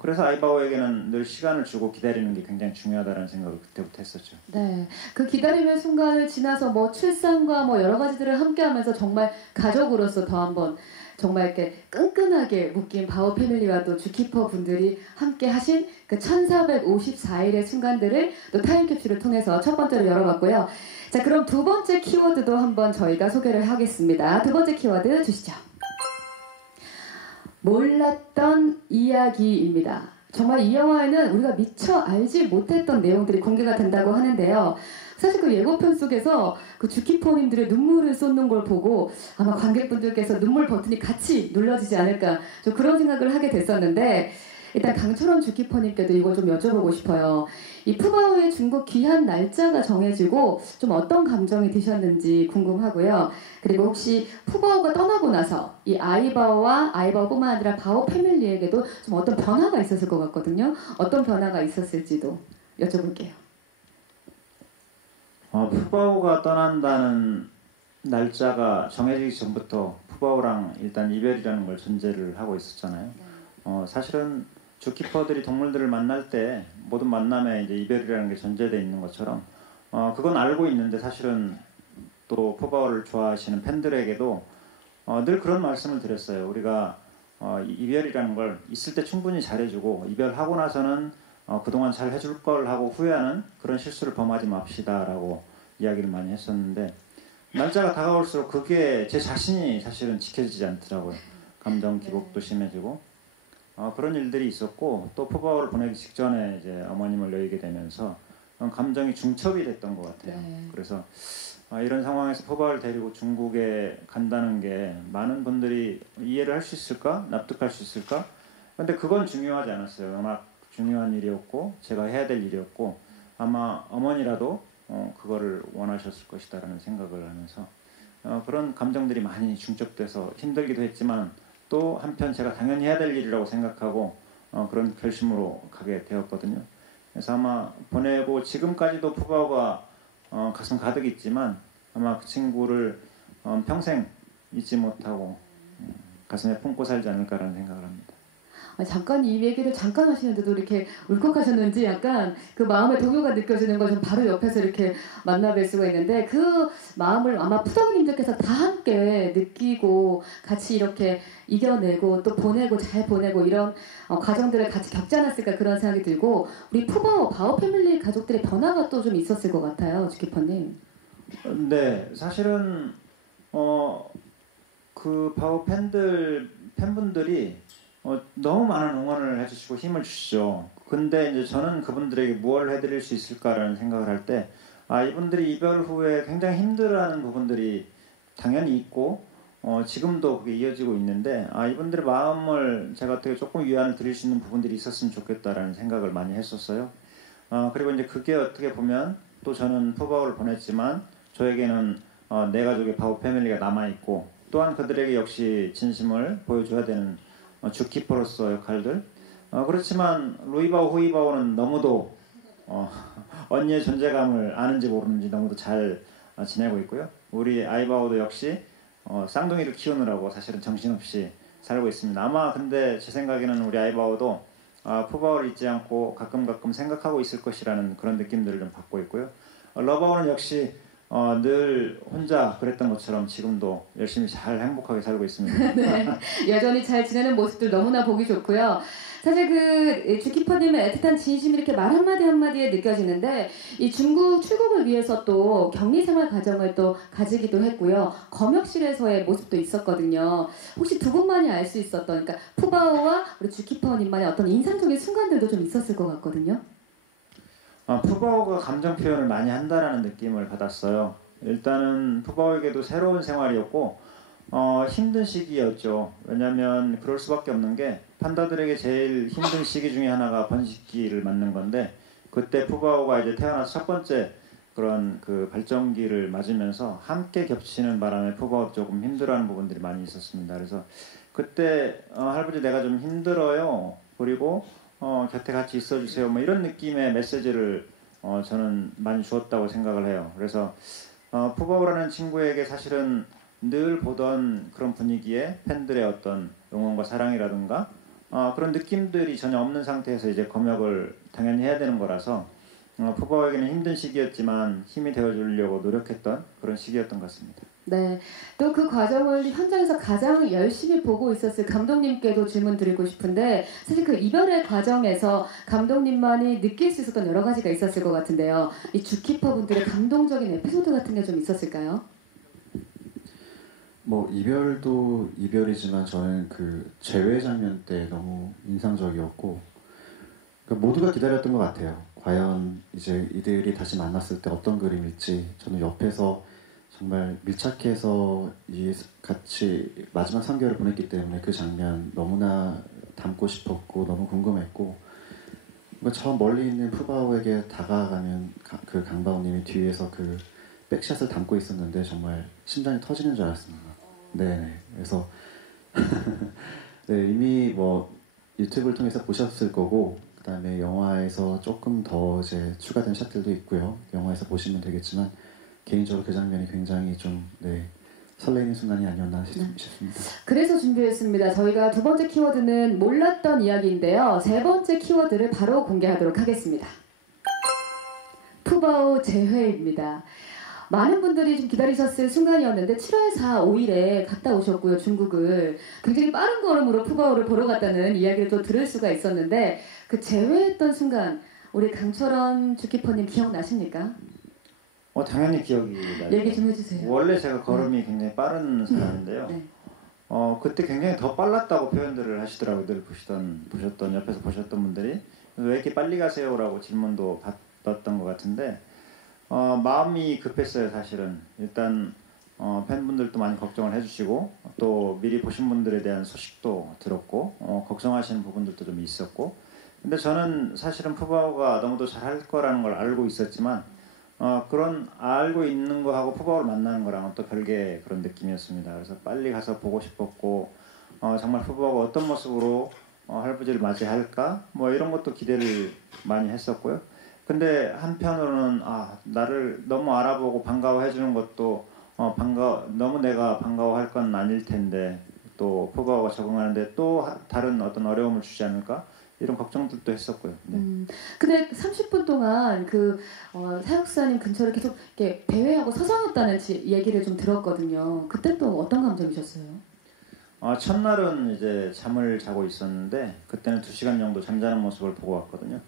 그래서 아이바오에게는 늘 시간을 주고 기다리는 게 굉장히 중요하다는 생각을 그때부터 했었죠. 네, 그 기다림의 순간을 지나서 뭐 출산과 뭐 여러 가지들을 함께하면서 정말 가족으로서 더 한번 정말 이렇게 끈끈하게 묶인 바오 패밀리와 또 주키퍼 분들이 함께 하신 그 1454일의 순간들을 또 타임캡슐을 통해서 첫 번째로 열어봤고요. 자, 그럼 두 번째 키워드도 한번 저희가 소개를 하겠습니다. 두 번째 키워드 주시죠. 몰랐던 이야기입니다. 정말 이 영화에는 우리가 미처 알지 못했던 내용들이 공개가 된다고 하는데요. 사실 그 예고편 속에서 그 주키퍼님들의 눈물을 쏟는 걸 보고 아마 관객분들께서 눈물 버튼이 같이 눌러지지 않을까 좀 그런 생각을 하게 됐었는데 일단 강철원 주키퍼님께도 이걸 좀 여쭤보고 싶어요. 이 푸바오의 중국 귀한 날짜가 정해지고 좀 어떤 감정이 드셨는지 궁금하고요. 그리고 혹시 푸바오가 떠나고 나서 이 아이바오와 아이바오뿐만 아니라 바오 패밀리에게도 좀 어떤 변화가 있었을 것 같거든요. 어떤 변화가 있었을지도 여쭤볼게요. 푸바오가 떠난다는 날짜가 정해지기 전부터 푸바오랑 일단 이별이라는 걸 전제를 하고 있었잖아요. 사실은 주키퍼들이 동물들을 만날 때 모든 만남에 이제 이별이라는 게 전제되어 있는 것처럼 그건 알고 있는데 사실은 또 푸바오를 좋아하시는 팬들에게도 늘 그런 말씀을 드렸어요. 우리가 이별이라는 걸 있을 때 충분히 잘해주고 이별하고 나서는 그동안 잘 해줄 걸 하고 후회하는 그런 실수를 범하지 맙시다라고 이야기를 많이 했었는데 날짜가 다가올수록 그게 제 자신이 사실은 지켜지지 않더라고요. 감정 기복도 심해지고 그런 일들이 있었고 또 푸바오를 보내기 직전에 이제 어머님을 여의게 되면서 감정이 중첩이 됐던 것 같아요. 그래서 이런 상황에서 푸바오를 데리고 중국에 간다는 게 많은 분들이 이해를 할 수 있을까? 납득할 수 있을까? 근데 그건 중요하지 않았어요. 워낙 중요한 일이었고 제가 해야 될 일이었고 아마 어머니라도 그거를 원하셨을 것이다라는 생각을 하면서 그런 감정들이 많이 중첩돼서 힘들기도 했지만 또 한편 제가 당연히 해야 될 일이라고 생각하고 그런 결심으로 가게 되었거든요. 그래서 아마 보내고 지금까지도 푸바오가 가슴 가득 있지만 아마 그 친구를 평생 잊지 못하고 가슴에 품고 살지 않을까라는 생각을 합니다. 잠깐 이 얘기를 잠깐 하시는데도 이렇게 울컥하셨는지 약간 그 마음의 동요가 느껴지는 걸 좀 바로 옆에서 이렇게 만나뵐 수가 있는데 그 마음을 아마 푸덕이님들께서 다 함께 느끼고 같이 이렇게 이겨내고 또 보내고 잘 보내고 이런 과정들을 같이 겪지 않았을까 그런 생각이 들고 우리 푸바오 바오 패밀리 가족들의 변화가 또 좀 있었을 것 같아요. 주키퍼님. 네, 사실은 그 바오 팬분들이 너무 많은 응원을 해주시고 힘을 주시죠. 근데 이제 저는 그분들에게 무엇을 해드릴 수 있을까라는 생각을 할 때 이분들이 이별 후에 굉장히 힘들어하는 부분들이 당연히 있고 지금도 그게 이어지고 있는데 이분들의 마음을 제가 어떻게 조금 위안을 드릴 수 있는 부분들이 있었으면 좋겠다라는 생각을 많이 했었어요. 그리고 이제 그게 어떻게 보면 또 저는 푸바오를 보냈지만 저에게는 내 가족의 바오 패밀리가 남아있고 또한 그들에게 역시 진심을 보여줘야 되는 주키퍼로서 역할들 그렇지만 루이바오 후이바오는 너무도 언니의 존재감을 아는지 모르는지 너무도 잘 지내고 있고요. 우리 아이바오도 역시 쌍둥이를 키우느라고 사실은 정신없이 살고 있습니다. 아마 근데 제 생각에는 우리 아이바오도 푸바오를 잊지 않고 가끔 생각하고 있을 것이라는 그런 느낌들을 좀 받고 있고요. 러바오는 역시 늘 혼자 그랬던 것처럼 지금도 열심히 잘 행복하게 살고 있습니다. 네, 여전히 잘 지내는 모습들 너무나 보기 좋고요. 사실 그 주키퍼님의 애틋한 진심이 이렇게 말 한마디 한마디에 느껴지는데 이 중국 출국을 위해서 또 격리생활 과정을 또 가지기도 했고요. 검역실에서의 모습도 있었거든요. 혹시 두 분만이 알 수 있었던 그러니까 푸바오와 우리 주키퍼님만의 어떤 인상적인 순간들도 좀 있었을 것 같거든요. 푸바오가 감정 표현을 많이 한다라는 느낌을 받았어요. 일단은 푸바오에게도 새로운 생활이었고 힘든 시기였죠. 왜냐하면 그럴 수밖에 없는 게 판다들에게 제일 힘든 시기 중에 하나가 번식기를 맞는 건데 그때 푸바오가 이제 태어나서 첫 번째 그런 그 발전기를 맞으면서 함께 겹치는 바람에 푸바오 조금 힘들어하는 부분들이 많이 있었습니다. 그래서 그때 할아버지 내가 좀 힘들어요. 그리고 곁에 같이 있어주세요. 뭐 이런 느낌의 메시지를 저는 많이 주었다고 생각을 해요. 그래서 푸바오라는 친구에게 사실은 늘 보던 그런 분위기에 팬들의 어떤 응원과 사랑이라든가 그런 느낌들이 전혀 없는 상태에서 이제 검역을 당연히 해야 되는 거라서 푸바오에게는 힘든 시기였지만 힘이 되어주려고 노력했던 그런 시기였던 것 같습니다. 네, 또 그 과정을 현장에서 가장 열심히 보고 있었을 감독님께도 질문 드리고 싶은데 사실 그 이별의 과정에서 감독님만이 느낄 수 있었던 여러 가지가 있었을 것 같은데요. 이 주키퍼분들의 감동적인 에피소드 같은 게 좀 있었을까요? 뭐 이별도 이별이지만 저는 그 재회 장면 때 너무 인상적이었고 그러니까 모두가 기다렸던 것 같아요. 과연 이제 이들이 다시 만났을 때 어떤 그림일지 저는 옆에서 정말 밀착해서 같이 마지막 3개월을 보냈기 때문에 그 장면 너무나 담고 싶었고 너무 궁금했고 저 멀리 있는 푸바오에게 다가가면 그 강바오님이 뒤에서 그 백샷을 담고 있었는데 정말 심장이 터지는 줄 알았습니다. 네, 그래서 네, 이미 뭐 유튜브를 통해서 보셨을 거고 그 다음에 영화에서 조금 더 이제 추가된 샷들도 있고요. 영화에서 보시면 되겠지만 개인적으로 그 장면이 굉장히 좀 설레이는 순간이 아니었나 싶습니다. 그래서 준비했습니다. 저희가 두 번째 키워드는 몰랐던 이야기인데요. 세 번째 키워드를 바로 공개하도록 하겠습니다. 푸바오 재회입니다. 많은 분들이 좀 기다리셨을 순간이었는데 7월 4, 5일에 갔다 오셨고요. 중국을. 굉장히 빠른 걸음으로 푸바오를 보러 갔다는 이야기를 또 들을 수가 있었는데 그 재회했던 순간 우리 강철원 주키퍼님 기억나십니까? 당연히 기억이 나죠. 얘기 좀 해주세요. 원래 제가 걸음이 굉장히 빠른 사람인데요. 네. 그때 굉장히 더 빨랐다고 표현들을 하시더라고요. 늘 보셨던 옆에서 보셨던 분들이 왜 이렇게 빨리 가세요라고 질문도 받았던 것 같은데 마음이 급했어요. 사실은 일단 팬분들도 많이 걱정을 해주시고 또 미리 보신 분들에 대한 소식도 들었고 걱정하시는 부분들도 좀 있었고 근데 저는 사실은 푸바오가 너무도 잘할 거라는 걸 알고 있었지만 그런 알고 있는 거하고 푸바오를 만나는 거랑은 또 별개의 그런 느낌이었습니다. 그래서 빨리 가서 보고 싶었고 정말 푸바오가 어떤 모습으로 할아버지를 맞이할까 뭐 이런 것도 기대를 많이 했었고요. 근데 한편으로는 나를 너무 알아보고 반가워해 주는 것도 너무 내가 반가워할 건 아닐 텐데 또 푸바오가 적응하는데 또 다른 어떤 어려움을 주지 않을까 이런 걱정들도 했었고요. 네. 근데 30분 동안 그 사육사님 근처를 계속 이렇게 배회하고 서성였다는 얘기를 좀 들었거든요. 그때 또 어떤 감정이셨어요? 첫날은 이제 잠을 자고 있었는데 그때는 2시간 정도 잠자는 모습을 보고 왔거든요.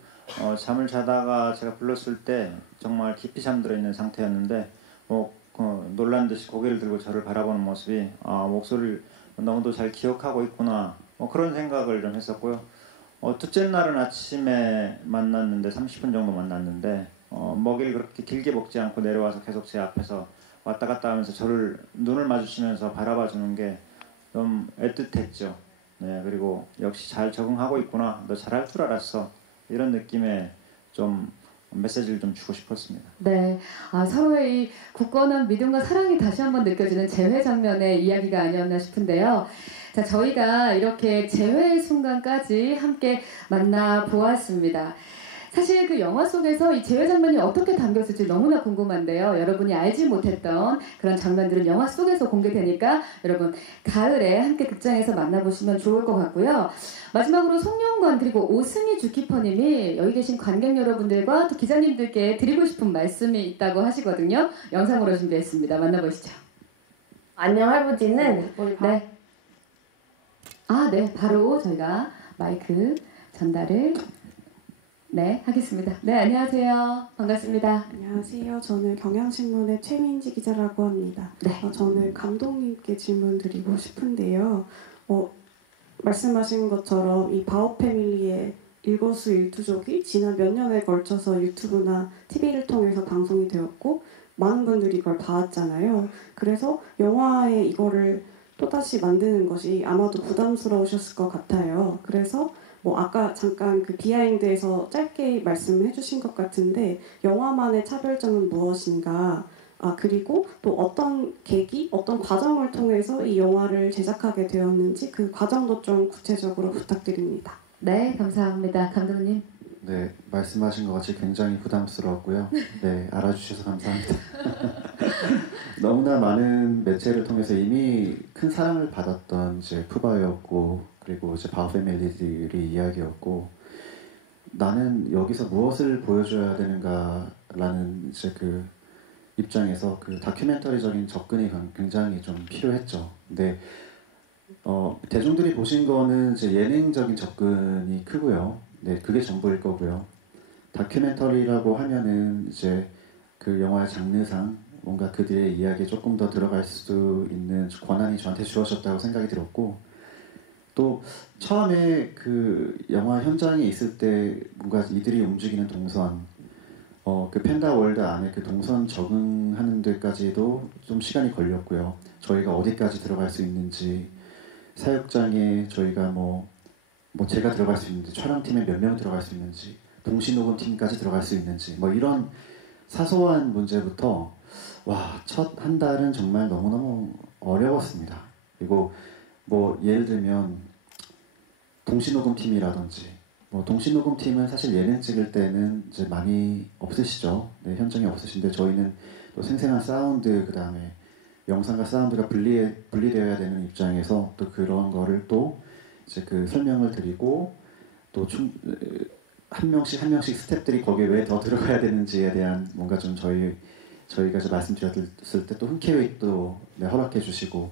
잠을 자다가 제가 불렀을 때 정말 깊이 잠들어 있는 상태였는데 놀란 듯이 고개를 들고 저를 바라보는 모습이 목소리를 너무도 잘 기억하고 있구나 그런 생각을 좀 했었고요. 둘째 날은 아침에 만났는데 30분 정도 만났는데 먹이를 그렇게 길게 먹지 않고 내려와서 계속 제 앞에서 왔다 갔다 하면서 저를 눈을 마주치면서 바라봐 주는 게 좀 애틋했죠. 네, 그리고 역시 잘 적응하고 있구나. 너 잘할 줄 알았어. 이런 느낌의 좀 메시지를 좀 주고 싶었습니다. 네, 서로의 이 굳건한 믿음과 사랑이 다시 한번 느껴지는 재회 장면의 이야기가 아니었나 싶은데요. 자, 저희가 이렇게 재회의 순간까지 함께 만나보았습니다. 사실 그 영화 속에서 이 재회 장면이 어떻게 담겼을지 너무나 궁금한데요. 여러분이 알지 못했던 그런 장면들은 영화 속에서 공개되니까 여러분 가을에 함께 극장에서 만나보시면 좋을 것 같고요. 마지막으로 송영관 그리고 오승희 주키퍼님이 여기 계신 관객 여러분들과 또 기자님들께 드리고 싶은 말씀이 있다고 하시거든요. 영상으로 준비했습니다. 만나보시죠. 안녕 할아버지는 네. 네, 바로 저희가 마이크 전달을 하겠습니다. 네, 안녕하세요. 반갑습니다. 안녕하세요. 저는 경향신문의 최민지 기자라고 합니다. 네. 저는 감독님께 질문 드리고 싶은데요. 말씀하신 것처럼 이 바오 패밀리의 일거수일투족이 지난 몇 년에 걸쳐서 유튜브나 TV를 통해서 방송이 되었고 많은 분들이 이걸 봐왔잖아요. 그래서 영화에 이거를 또다시 만드는 것이 아마도 부담스러우셨을 것 같아요. 그래서 뭐 아까 잠깐 그 비하인드에서 짧게 말씀해 주신 것 같은데 영화만의 차별점은 무엇인가? 그리고 또 어떤 계기, 어떤 과정을 통해서 이 영화를 제작하게 되었는지 그 과정도 좀 구체적으로 부탁드립니다. 네, 감사합니다. 감독님. 네, 말씀하신 것 같이 굉장히 부담스러웠고요. 네, 알아주셔서 감사합니다. 너무나 많은 매체를 통해서 이미 큰 사랑을 받았던 이제 푸바오였고, 그리고 이제 바오 패밀리들이 이야기였고, 나는 여기서 무엇을 보여줘야 되는가라는 이제 그 입장에서 그 다큐멘터리적인 접근이 굉장히 좀 필요했죠. 근데 대중들이 보신 거는 이제 예능적인 접근이 크고요. 네, 그게 전부일 거고요. 다큐멘터리라고 하면은 이제 그 영화의 장르상 뭔가 그들의 이야기에 조금 더 들어갈 수 있는 권한이 저한테 주어졌다고 생각이 들었고, 또 처음에 그 영화 현장에 있을 때 뭔가 이들이 움직이는 동선, 그 팬다 월드 안에 그 동선 적응하는 데까지도 좀 시간이 걸렸고요. 저희가 어디까지 들어갈 수 있는지, 사육장에 저희가 뭐 제가 들어갈 수 있는지, 촬영팀에 몇 명 들어갈 수 있는지, 동시녹음팀까지 들어갈 수 있는지, 뭐 이런 사소한 문제부터 첫 한 달은 정말 너무너무 어려웠습니다. 그리고 뭐 예를 들면 동시녹음팀이라든지, 뭐 동시녹음팀은 사실 예능 찍을 때는 이제 많이 없으시죠. 네, 현장에 없으신데 저희는 또 생생한 사운드, 그 다음에 영상과 사운드가 분리되어야 되는 입장에서 또 그런 거를 또 이제 그 설명을 드리고, 또 한 명씩 스태프들이 거기에 왜 더 들어가야 되는지에 대한 뭔가 좀 저희가 이제 말씀드렸을 때 또 흔쾌히 또 허락해 주시고,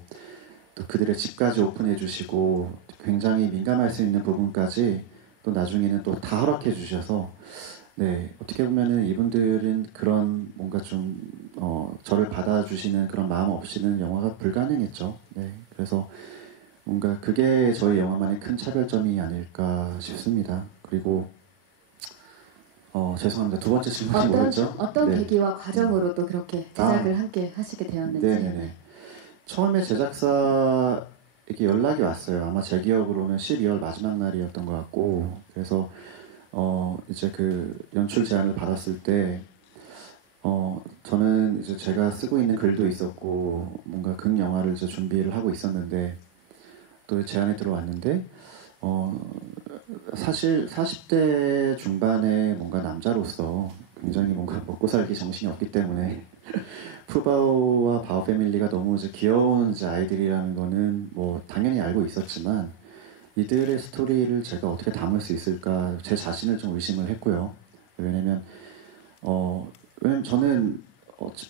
또 그들의 집까지 오픈해 주시고, 굉장히 민감할 수 있는 부분까지 또 나중에는 또 다 허락해 주셔서, 네, 어떻게 보면은 이분들은 그런 뭔가 좀 저를 받아주시는 그런 마음 없이는 영화가 불가능했죠. 네, 그래서 뭔가 그게 저희 영화만의 큰 차별점이 아닐까 싶습니다. 그리고 죄송합니다. 두 번째 질문이 뭐였죠? 어떤 네. 계기와 과정으로 또 그렇게 제작을 함께 하시게 되었는지. 네네네. 처음에 제작사에게 연락이 왔어요. 아마 제 기억으로는 12월 마지막 날이었던 것 같고, 그래서 이제 그 연출 제안을 받았을 때 저는 이제 제가 쓰고 있는 글도 있었고 뭔가 극 영화를 이제 준비를 하고 있었는데, 또 제안이 들어왔는데 사실 40대 중반에 뭔가 남자로서 굉장히 뭔가 먹고 살기 정신이 없기 때문에 푸바오와 바오 패밀리가 너무 이제 귀여운 이제 아이들이라는 거는 뭐 당연히 알고 있었지만, 이들의 스토리를 제가 어떻게 담을 수 있을까 제 자신을 좀 의심을 했고요. 왜냐면 저는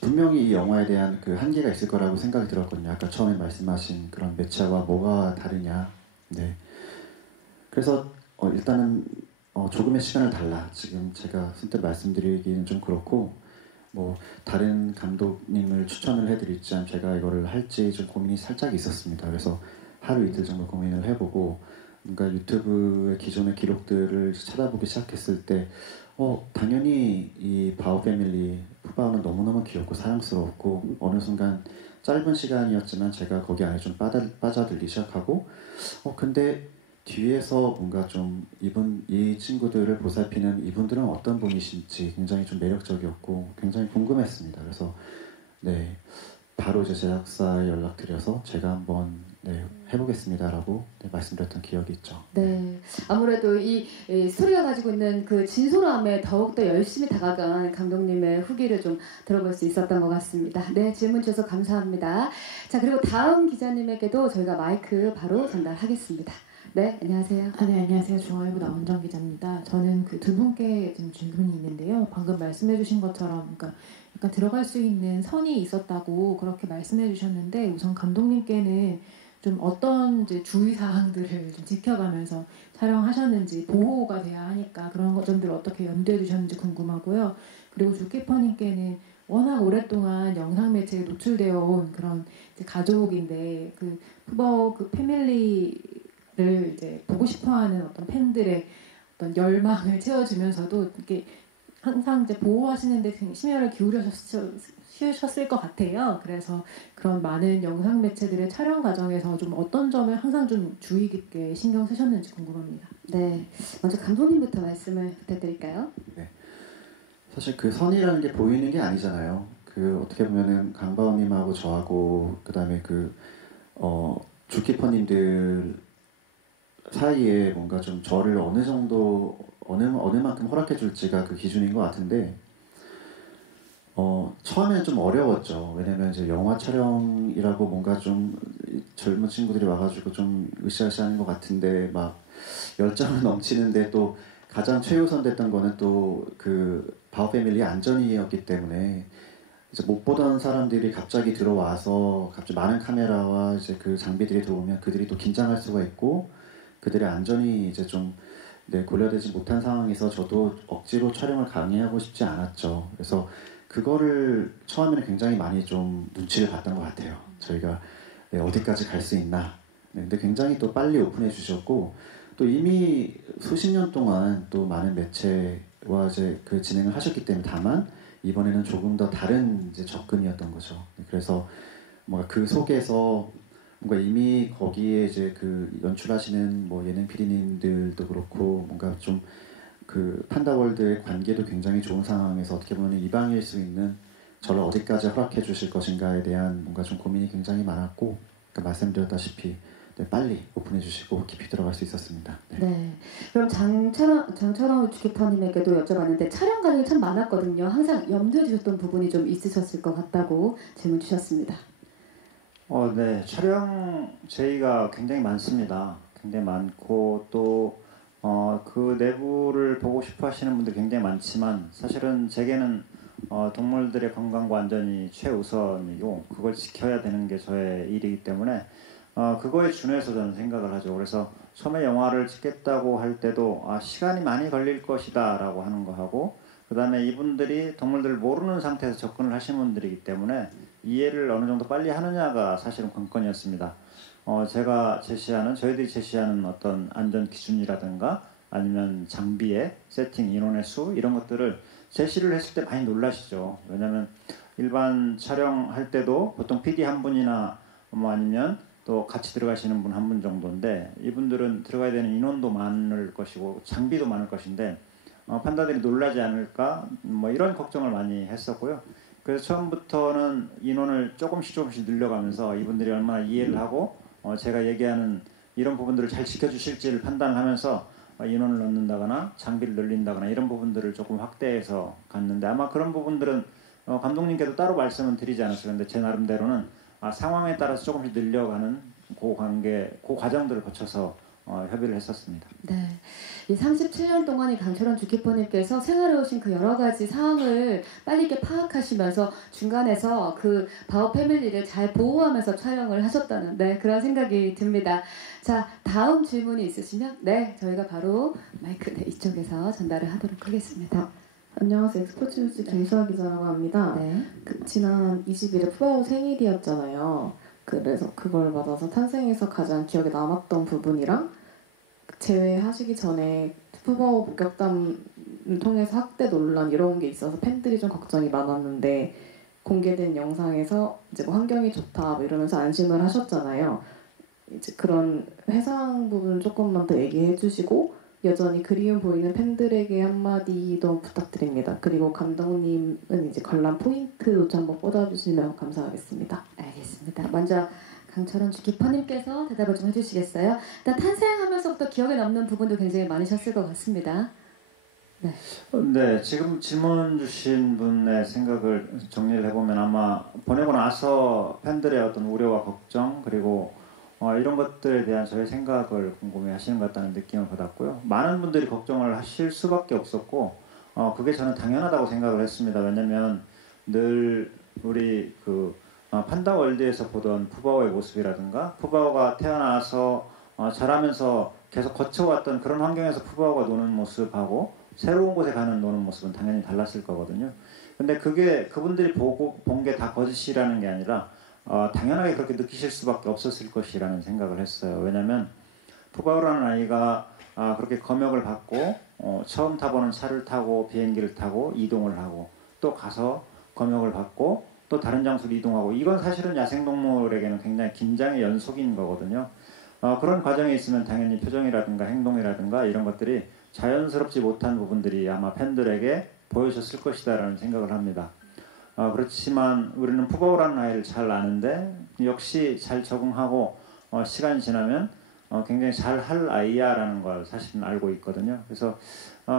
분명히 이 영화에 대한 그 한계가 있을 거라고 생각이 들었거든요. 아까 처음에 말씀하신 그런 매체와 뭐가 다르냐. 네. 그래서 일단은 조금의 시간을 달라. 지금 제가 선뜻 말씀드리기는 좀 그렇고, 뭐 다른 감독님을 추천을 해드릴지 제가 이거를 할지 좀 고민이 살짝 있었습니다. 그래서 하루 이틀 정도 고민을 해보고, 뭔가 유튜브의 기존의 기록들을 찾아보기 시작했을 때 당연히 이 바오 패밀리, 푸바오는 너무너무 귀엽고 사랑스러웠고, 어느 순간 짧은 시간이었지만 제가 거기 안에 좀 빠져들기 시작하고, 근데 뒤에서 뭔가 좀 이 친구들을 보살피는 이분들은 어떤 분이신지 굉장히 좀 매력적이었고 굉장히 궁금했습니다. 그래서 네, 바로 이제 제작사에 연락드려서 제가 한번 해보겠습니다라고 말씀드렸던 기억이 있죠. 네, 아무래도 이 스토리가 가지고 있는 그 진솔함에 더욱더 열심히 다가간 감독님의 후기를 좀 들어볼 수 있었던 것 같습니다. 네, 질문 주셔서 감사합니다. 자, 그리고 다음 기자님에게도 저희가 마이크 바로 전달하겠습니다. 네, 안녕하세요. 네, 안녕하세요. 중앙일보 나원정 기자입니다. 저는 그 두 분께 좀 질문이 있는데요. 방금 말씀해주신 것처럼, 그러니까 약간 들어갈 수 있는 선이 있었다고 그렇게 말씀해주셨는데, 우선 감독님께는 좀 어떤 이제 주의사항들을 좀 지켜가면서 촬영하셨는지, 보호가 돼야 하니까 그런 점들을 어떻게 염두에 두셨는지 궁금하고요. 그리고 주키퍼님께는 워낙 오랫동안 영상 매체에 노출되어 온 그런 이제 가족인데, 그 푸바오 그 패밀리를 이제 보고 싶어하는 어떤 팬들의 어떤 열망을 채워주면서도 이렇게 항상 이제 보호하시는데 심혈을 기울여주셨을 것 같아요. 그래서 그런 많은 영상 매체들의 촬영 과정에서 좀 어떤 점을 항상 좀 주의 깊게 신경 쓰셨는지 궁금합니다. 네, 먼저 감독님부터 말씀을 부탁드릴까요? 사실 그 선이라는 게 보이는 게 아니잖아요. 그 어떻게 보면은 강바오님하고 저하고 그다음에 주키퍼님들 사이에 뭔가 좀 저를 어느 정도 어느 만큼 허락해 줄지가 그 기준인 것 같은데 처음에는 좀 어려웠죠. 왜냐면 이제 영화 촬영이라고 뭔가 좀 젊은 친구들이 와가지고 좀 으쌰으쌰하는 것 같은데 막 열정을 넘치는데 또 가장 최우선 됐던 거는 또 그 바오 패밀리의 안전이었기 때문에 이제 못 보던 사람들이 갑자기 들어와서 갑자기 많은 카메라와 이제 그 장비들이 들어오면 그들이 또 긴장할 수가 있고 그들의 안전이 이제 좀 고려되지 못한 상황에서 저도 억지로 촬영을 강행하고 싶지 않았죠. 그래서 그거를 처음에는 굉장히 많이 좀 눈치를 봤던 것 같아요. 저희가 어디까지 갈 수 있나. 근데 굉장히 또 빨리 오픈해 주셨고 또 이미 수십 년 동안 또 많은 매체와 이제 그 진행을 하셨기 때문에 다만 이번에는 조금 더 다른 이제 접근이었던 거죠. 그래서 뭔가 그 속에서 뭔가 이미 거기에 이제 그 연출하시는 뭐 예능 PD님들도 그렇고 뭔가 좀 그 판다월드의 관계도 굉장히 좋은 상황에서 어떻게 보면 이방일 수 있는 저를 어디까지 허락해 주실 것인가에 대한 뭔가 좀 고민이 굉장히 많았고 그러니까 말씀드렸다시피 빨리 오픈해 주시고 깊이 들어갈 수 있었습니다. 네. 그럼 장철원 주키퍼님에게도 여쭤봤는데 촬영 과정이 참 많았거든요. 항상 염두에 두셨던 부분이 좀 있으셨을 것 같다고 질문 주셨습니다. 네. 촬영 제의가 굉장히 많습니다. 굉장히 많고 또 그 내부를 보고 싶어 하시는 분들이 굉장히 많지만 사실은 제게는 동물들의 건강과 안전이 최우선이고 그걸 지켜야 되는 게 저의 일이기 때문에 그거에 준해서 저는 생각을 하죠. 그래서 처음에 영화를 찍겠다고 할 때도 시간이 많이 걸릴 것이다 라고 하는 거 하고 그 다음에 이분들이 동물들을 모르는 상태에서 접근을 하시는 분들이기 때문에 이해를 어느 정도 빨리 하느냐가 사실은 관건이었습니다. 저희들이 제시하는 어떤 안전 기준이라든가 아니면 장비의 세팅, 인원의 수 이런 것들을 제시를 했을 때 많이 놀라시죠. 왜냐하면 일반 촬영할 때도 보통 PD 한 분이나 뭐 아니면 또 같이 들어가시는 분 한 분 정도인데 이분들은 들어가야 되는 인원도 많을 것이고 장비도 많을 것인데 판다들이 놀라지 않을까 뭐 이런 걱정을 많이 했었고요. 그래서 처음부터는 인원을 조금씩 늘려가면서 이분들이 얼마나 이해를 하고 제가 얘기하는 이런 부분들을 잘 지켜주실지를 판단하면서 인원을 넣는다거나 장비를 늘린다거나 이런 부분들을 조금 확대해서 갔는데 아마 그런 부분들은 감독님께도 따로 말씀은 드리지 않았어요. 근데 제 나름대로는 상황에 따라서 조금씩 늘려가는 그 과정들을 거쳐서 협의를 했었습니다. 네. 이 37년 동안 이 강철원 주키퍼님께서 생활해오신 그 여러 가지 사항을 빨리 있게 파악하시면서 중간에서 그 바오 패밀리를 잘 보호하면서 촬영을 하셨다는 그런 생각이 듭니다. 자, 다음 질문이 있으시면 저희가 바로 마이크 이쪽에서 전달을 하도록 하겠습니다. 안녕하세요. 스포츠뉴스 김수아 기자라고 합니다. 네. 지난 20일에 푸바오 생일이었잖아요. 그래서 그걸 맞아서 탄생에서 가장 기억에 남았던 부분이랑 제외하시기 전에 푸바오 복격담을 통해서 학대 논란 이런 게 있어서 팬들이 좀 걱정이 많았는데 공개된 영상에서 이제 뭐 환경이 좋다 뭐 이러면서 안심을 하셨잖아요. 이제 그런 회상 부분 조금만 더 얘기해 주시고 여전히 그리움 보이는 팬들에게 한마디 더 부탁드립니다. 그리고 감독님은 이제 관람 포인트도 좀 한번 꽂아주시면 감사하겠습니다. 알겠습니다. 먼저 강철원 주키퍼님께서 대답을 좀 해주시겠어요? 일단 탄생하면서부터 기억에 남는 부분도 굉장히 많으셨을 것 같습니다. 네, 지금 질문 주신 분의 생각을 정리를 해보면 아마 보내고 나서 팬들의 어떤 우려와 걱정 그리고 이런 것들에 대한 저의 생각을 궁금해 하시는 것 같다는 느낌을 받았고요. 많은 분들이 걱정을 하실 수밖에 없었고 그게 저는 당연하다고 생각을 했습니다. 왜냐면 늘 우리 판다월드에서 보던 푸바오의 모습이라든가 푸바오가 태어나서 자라면서 계속 거쳐왔던 그런 환경에서 푸바오가 노는 모습하고 새로운 곳에 가는 노는 모습은 당연히 달랐을 거거든요. 근데 그게 그분들이 본 게 다 거짓이라는 게 아니라 당연하게 그렇게 느끼실 수밖에 없었을 것이라는 생각을 했어요. 왜냐하면 푸바오라는 아이가 그렇게 검역을 받고 처음 타보는 차를 타고 비행기를 타고 이동을 하고 또 가서 검역을 받고 또 다른 장소로 이동하고 이건 사실은 야생동물에게는 굉장히 긴장의 연속인 거거든요. 그런 과정에 있으면 당연히 표정이라든가 행동이라든가 이런 것들이 자연스럽지 못한 부분들이 아마 팬들에게 보여졌을 것이다라는 생각을 합니다. 그렇지만 우리는 푸바오라는 아이를 잘 아는데 역시 잘 적응하고 시간이 지나면 굉장히 잘 할 아이야라는 걸 사실은 알고 있거든요. 그래서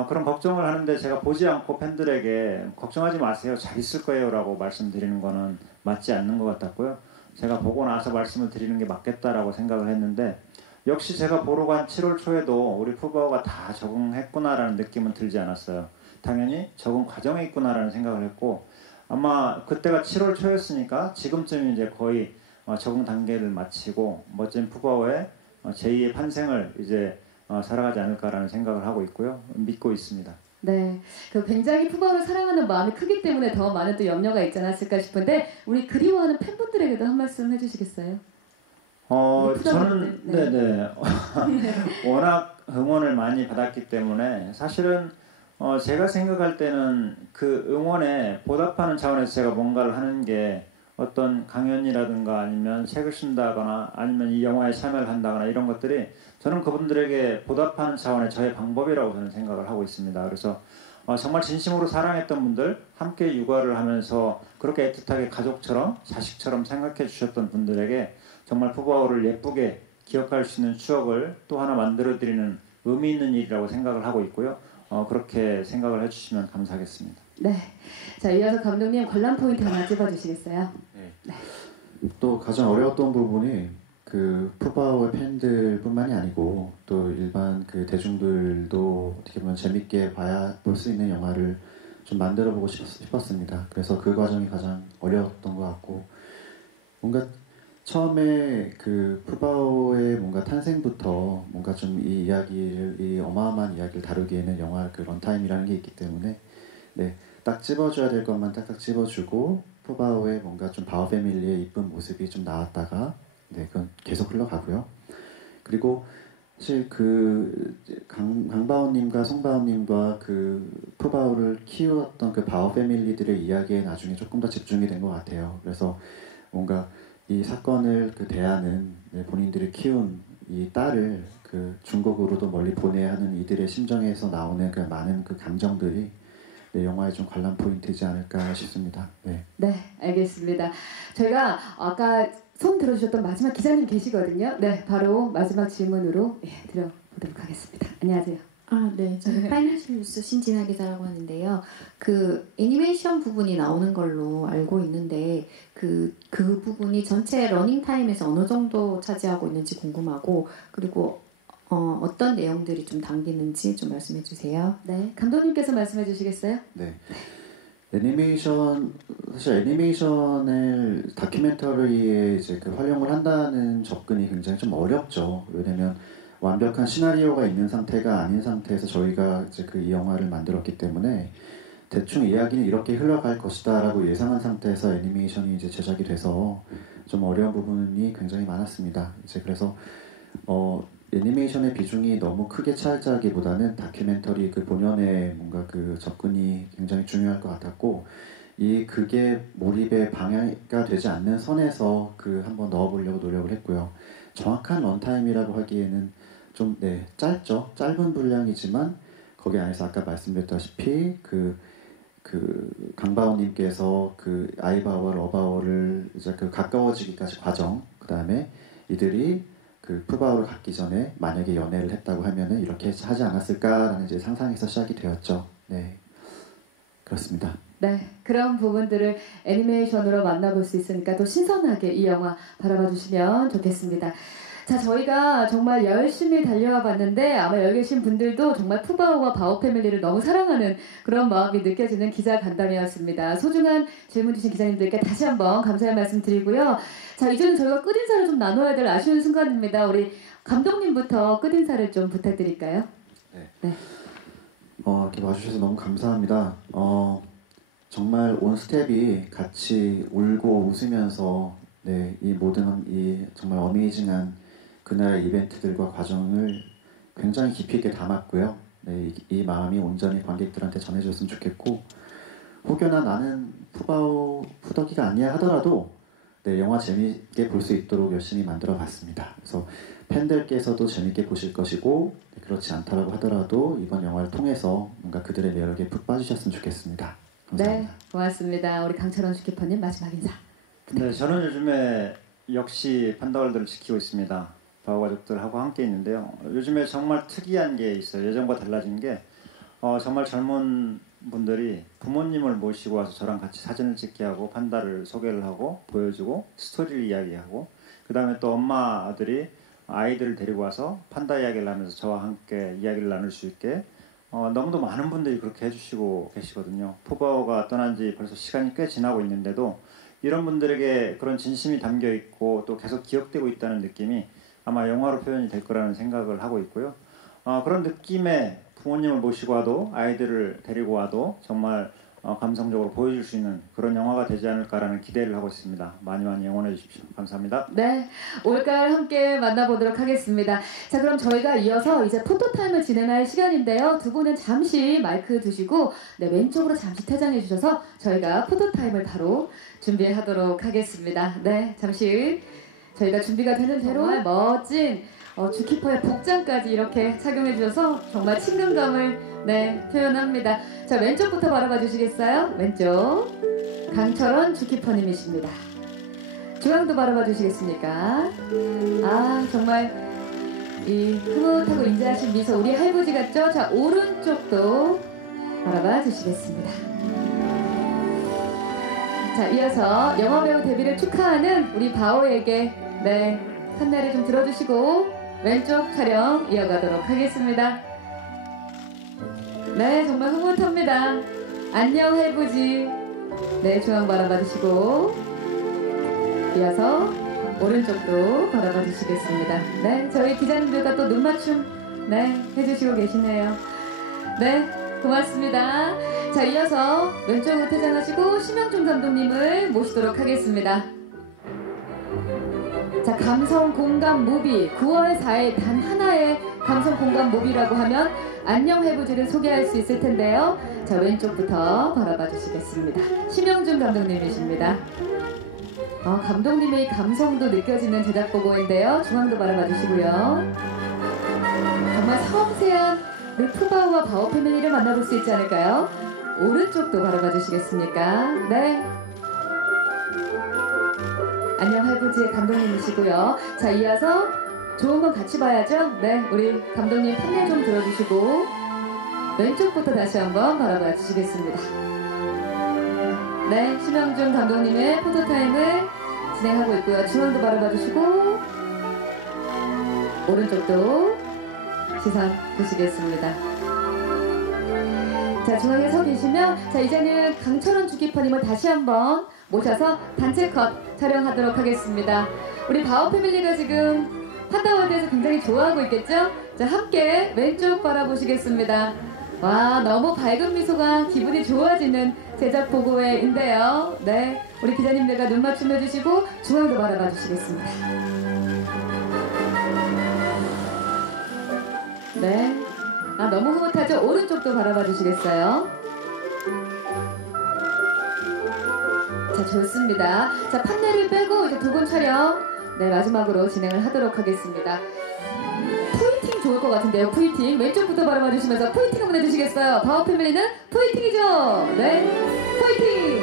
그런 걱정을 하는데 제가 보지 않고 팬들에게 걱정하지 마세요. 잘 있을 거예요 라고 말씀드리는 거는 맞지 않는 것 같았고요. 제가 보고 나서 말씀을 드리는 게 맞겠다라고 생각을 했는데 역시 제가 보러 간 7월 초에도 우리 푸바오가 다 적응했구나라는 느낌은 들지 않았어요. 당연히 적응 과정에 있구나라는 생각을 했고 아마 그때가 7월 초였으니까 지금쯤 이제 거의 적응 단계를 마치고 멋진 푸바오의 제2의 환생을 이제 살아가지 않을까라는 생각을 하고 있고요. 믿고 있습니다. 네, 그 굉장히 푸바오를 사랑하는 마음이 크기 때문에 더 많은 또 염려가 있지 않았을까 싶은데 우리 그리워하는 팬분들에게도 한 말씀 해주시겠어요? 저는 네네 워낙 응원을 많이 받았기 때문에 사실은 제가 생각할 때는 그 응원에 보답하는 차원에서 제가 뭔가를 하는 게 어떤 강연이라든가 아니면 책을 쓴다거나 아니면 이 영화에 참여를 한다거나 이런 것들이 저는 그분들에게 보답하는 차원의 저의 방법이라고 저는 생각을 하고 있습니다. 그래서 정말 진심으로 사랑했던 분들, 함께 육아를 하면서 그렇게 애틋하게 가족처럼 자식처럼 생각해 주셨던 분들에게 정말 푸바오를 예쁘게 기억할 수 있는 추억을 또 하나 만들어드리는 의미 있는 일이라고 생각을 하고 있고요. 그렇게 생각을 해주시면 감사하겠습니다. 네, 자 이어서 감독님 관람 포인트 하나 찝어주시겠어요? 네. 또 가장 어려웠던 부분이 그 푸바오의 팬들뿐만이 아니고 또 일반 그 대중들도 어떻게 보면 재밌게 볼 수 있는 영화를 좀 만들어 보고 싶었습니다. 그래서 그 과정이 가장 어려웠던 것 같고 뭔가 처음에 그 푸바오의 뭔가 탄생부터 뭔가 좀 이 어마어마한 이야기를 다루기에는 영화 그 런타임이라는 게 있기 때문에 네, 딱 찝어줘야 될 것만 딱딱 찝어주고 푸바오의 뭔가 좀 바오 패밀리의 이쁜 모습이 좀 나왔다가 네, 그건 계속 흘러가고요. 그리고 사실 그 강바오님과 송바오님과 그 푸바오를 키웠던 그 바오 패밀리들의 이야기에 나중에 조금 더 집중이 된 것 같아요. 그래서 뭔가 이 사건을 그 대하는 본인들이 키운 이 딸을 그 중국으로도 멀리 보내야 하는 이들의 심정에서 나오는 그 많은 그 감정들이 영화의 좀 관람 포인트이지 않을까 싶습니다. 네. 네, 알겠습니다. 저희가 아까 손 들어주셨던 마지막 기자님 계시거든요. 네, 바로 마지막 질문으로 드려보도록 하겠습니다. 안녕하세요. 네. 저는 파이낸셜 뉴스 신진아 기자라고 하는데요. 그 애니메이션 부분이 나오는 걸로 알고 있는데 그 부분이 전체 러닝 타임에서 어느 정도 차지하고 있는지 궁금하고 그리고 어떤 내용들이 좀 담기는지 좀 말씀해 주세요. 네, 감독님께서 말씀해 주시겠어요? 네. 사실 애니메이션을 다큐멘터리에 이제 그 활용을 한다는 접근이 굉장히 좀 어렵죠. 왜냐면 완벽한 시나리오가 있는 상태가 아닌 상태에서 저희가 이제 그 이 영화를 만들었기 때문에 대충 이야기는 이렇게 흘러갈 것이다라고 예상한 상태에서 애니메이션이 이제 제작이 돼서 좀 어려운 부분이 굉장히 많았습니다. 이제 그래서 애니메이션의 비중이 너무 크게 차지하기보다는 다큐멘터리 그 본연의 뭔가 그 접근이 굉장히 중요할 것 같았고 그게 몰입의 방해가 되지 않는 선에서 그 한번 넣어보려고 노력을 했고요. 정확한 런타임이라고 하기에는 좀 짧죠. 짧은 분량이지만 거기 안에서 아까 말씀드렸다시피 그 강바오님께서 그 아이바오와 러바오를 이제 그 가까워지기까지 과정, 그 다음에 이들이 그 푸바오를 갖기 전에 만약에 연애를 했다고 하면은 이렇게 하지 않았을까라는 이제 상상에서 시작이 되었죠. 네, 그렇습니다. 네, 그런 부분들을 애니메이션으로 만나볼 수 있으니까 또 신선하게 이 영화 바라봐 주시면 좋겠습니다. 자, 저희가 정말 열심히 달려와 봤는데 아마 여기 계신 분들도 정말 푸바오와 바오 패밀리를 너무 사랑하는 그런 마음이 느껴지는 기자 간담회였습니다. 소중한 질문 주신 기자님들께 다시 한번 감사의 말씀 드리고요. 자, 이제는 저희가 끝인사를 좀 나눠야 될 아쉬운 순간입니다. 우리 감독님부터 끝인사를 좀 부탁드릴까요? 네. 이렇게 와주셔서 너무 감사합니다. 정말 온 스텝이 같이 울고 웃으면서 이 모든 이 정말 어메이징한 그날의 이벤트들과 과정을 굉장히 깊이 있게 담았고요. 네, 이 마음이 온전히 관객들한테 전해졌으면 좋겠고 혹여나 나는 푸바오 푸더기가 아니야 하더라도 네, 영화 재미있게 볼 수 있도록 열심히 만들어 봤습니다. 그래서 팬들께서도 재밌게 보실 것이고 네, 그렇지 않다라고 하더라도 이번 영화를 통해서 뭔가 그들의 매력에 푹 빠지셨으면 좋겠습니다. 감사합니다. 네, 고맙습니다. 우리 강철원 주키퍼님 마지막 인사. 네, 저는 요즘에 역시 판다월드를 지키고 있습니다. 바오 가족들하고 함께 있는데요. 요즘에 정말 특이한 게 있어요. 예전과 달라진 게 정말 젊은 분들이 부모님을 모시고 와서 저랑 같이 사진을 찍게 하고 판다를 소개를 하고 보여주고 스토리를 이야기하고 그 다음에 또 엄마들이 아이들을 데리고 와서 판다 이야기를 하면서 저와 함께 이야기를 나눌 수 있게 너무도 많은 분들이 그렇게 해주시고 계시거든요. 푸바오가 떠난 지 벌써 시간이 꽤 지나고 있는데도 이런 분들에게 그런 진심이 담겨 있고 또 계속 기억되고 있다는 느낌이 아마 영화로 표현이 될 거라는 생각을 하고 있고요. 그런 느낌에 부모님을 모시고 와도 아이들을 데리고 와도 정말 감성적으로 보여줄 수 있는 그런 영화가 되지 않을까라는 기대를 하고 있습니다. 많이 많이 응원해 주십시오. 감사합니다. 네, 올가을 함께 만나보도록 하겠습니다. 자, 그럼 저희가 이어서 이제 포토타임을 진행할 시간인데요. 두 분은 잠시 마이크 두시고 네, 왼쪽으로 잠시 퇴장해 주셔서 저희가 포토타임을 바로 준비하도록 하겠습니다. 네, 잠시 저희가 준비가 되는 대로 정말 멋진 주키퍼의 복장까지 이렇게 착용해 주셔서 정말 친근감을 네, 표현합니다. 자, 왼쪽부터 바라봐 주시겠어요? 왼쪽 강철원 주키퍼님이십니다. 중앙도 바라봐 주시겠습니까? 아, 정말 이 흐뭇하고 인자하신 미소 우리 할부지 같죠? 자, 오른쪽도 바라봐 주시겠습니다. 자, 이어서 영화배우 데뷔를 축하하는 우리 바오에게 네, 판넬을 좀 들어주시고 왼쪽 촬영 이어가도록 하겠습니다. 네, 정말 흐뭇합니다. 안녕 할부지. 네, 중앙 바라봐 주시고 이어서 오른쪽도 바라봐 주시겠습니다. 네, 저희 기자님들과 또 눈맞춤 네, 해주시고 계시네요. 네, 고맙습니다. 자, 이어서 왼쪽으로 퇴장하시고 심영준 감독님을 모시도록 하겠습니다. 자, 감성 공감 무비 9월 4일 단 하나의 감성 공감 무비라고 하면 안녕 해부지를 소개할 수 있을 텐데요. 자, 왼쪽부터 바라봐 주시겠습니다. 심영준 감독님이십니다. 감독님의 감성도 느껴지는 제작 보고인데요. 중앙도 바라봐 주시고요. 정말 섬세한 우리 푸바오와 바오 패밀리를 만나볼 수 있지 않을까요? 오른쪽도 바라봐 주시겠습니까? 네. 안녕 할부지의 감독님이시고요. 자, 이어서 좋은 건 같이 봐야죠. 네, 우리 감독님 판넬 좀 들어주시고 왼쪽부터 다시 한번 바라봐 주시겠습니다. 네, 심영준 감독님의 포토타임을 진행하고 있고요. 중앙도 바라봐 주시고 오른쪽도 시선 보시겠습니다. 자, 중앙에 서 계시면 자, 이제는 강철원 주키퍼님을 다시 한번 모셔서 단체 컷 촬영하도록 하겠습니다. 우리 바오 패밀리가 지금 판다월드에서 굉장히 좋아하고 있겠죠? 자, 함께 왼쪽 바라보시겠습니다. 와, 너무 밝은 미소가 기분이 좋아지는 제작 보고회인데요. 네, 우리 기자님들과 눈 맞춤 해주시고 중앙도 바라봐 주시겠습니다. 네, 너무 흐뭇하죠? 오른쪽도 바라봐 주시겠어요? 자, 좋습니다. 자, 판넬을 빼고 이제 두 분 촬영 네, 마지막으로 진행을 하도록 하겠습니다. 포인팅 좋을 것 같은데요. 포인팅 왼쪽부터 바라봐 주시면서 포인팅 한번 해주시겠어요? 바오 패밀리는 포인팅이죠? 네, 포인팅.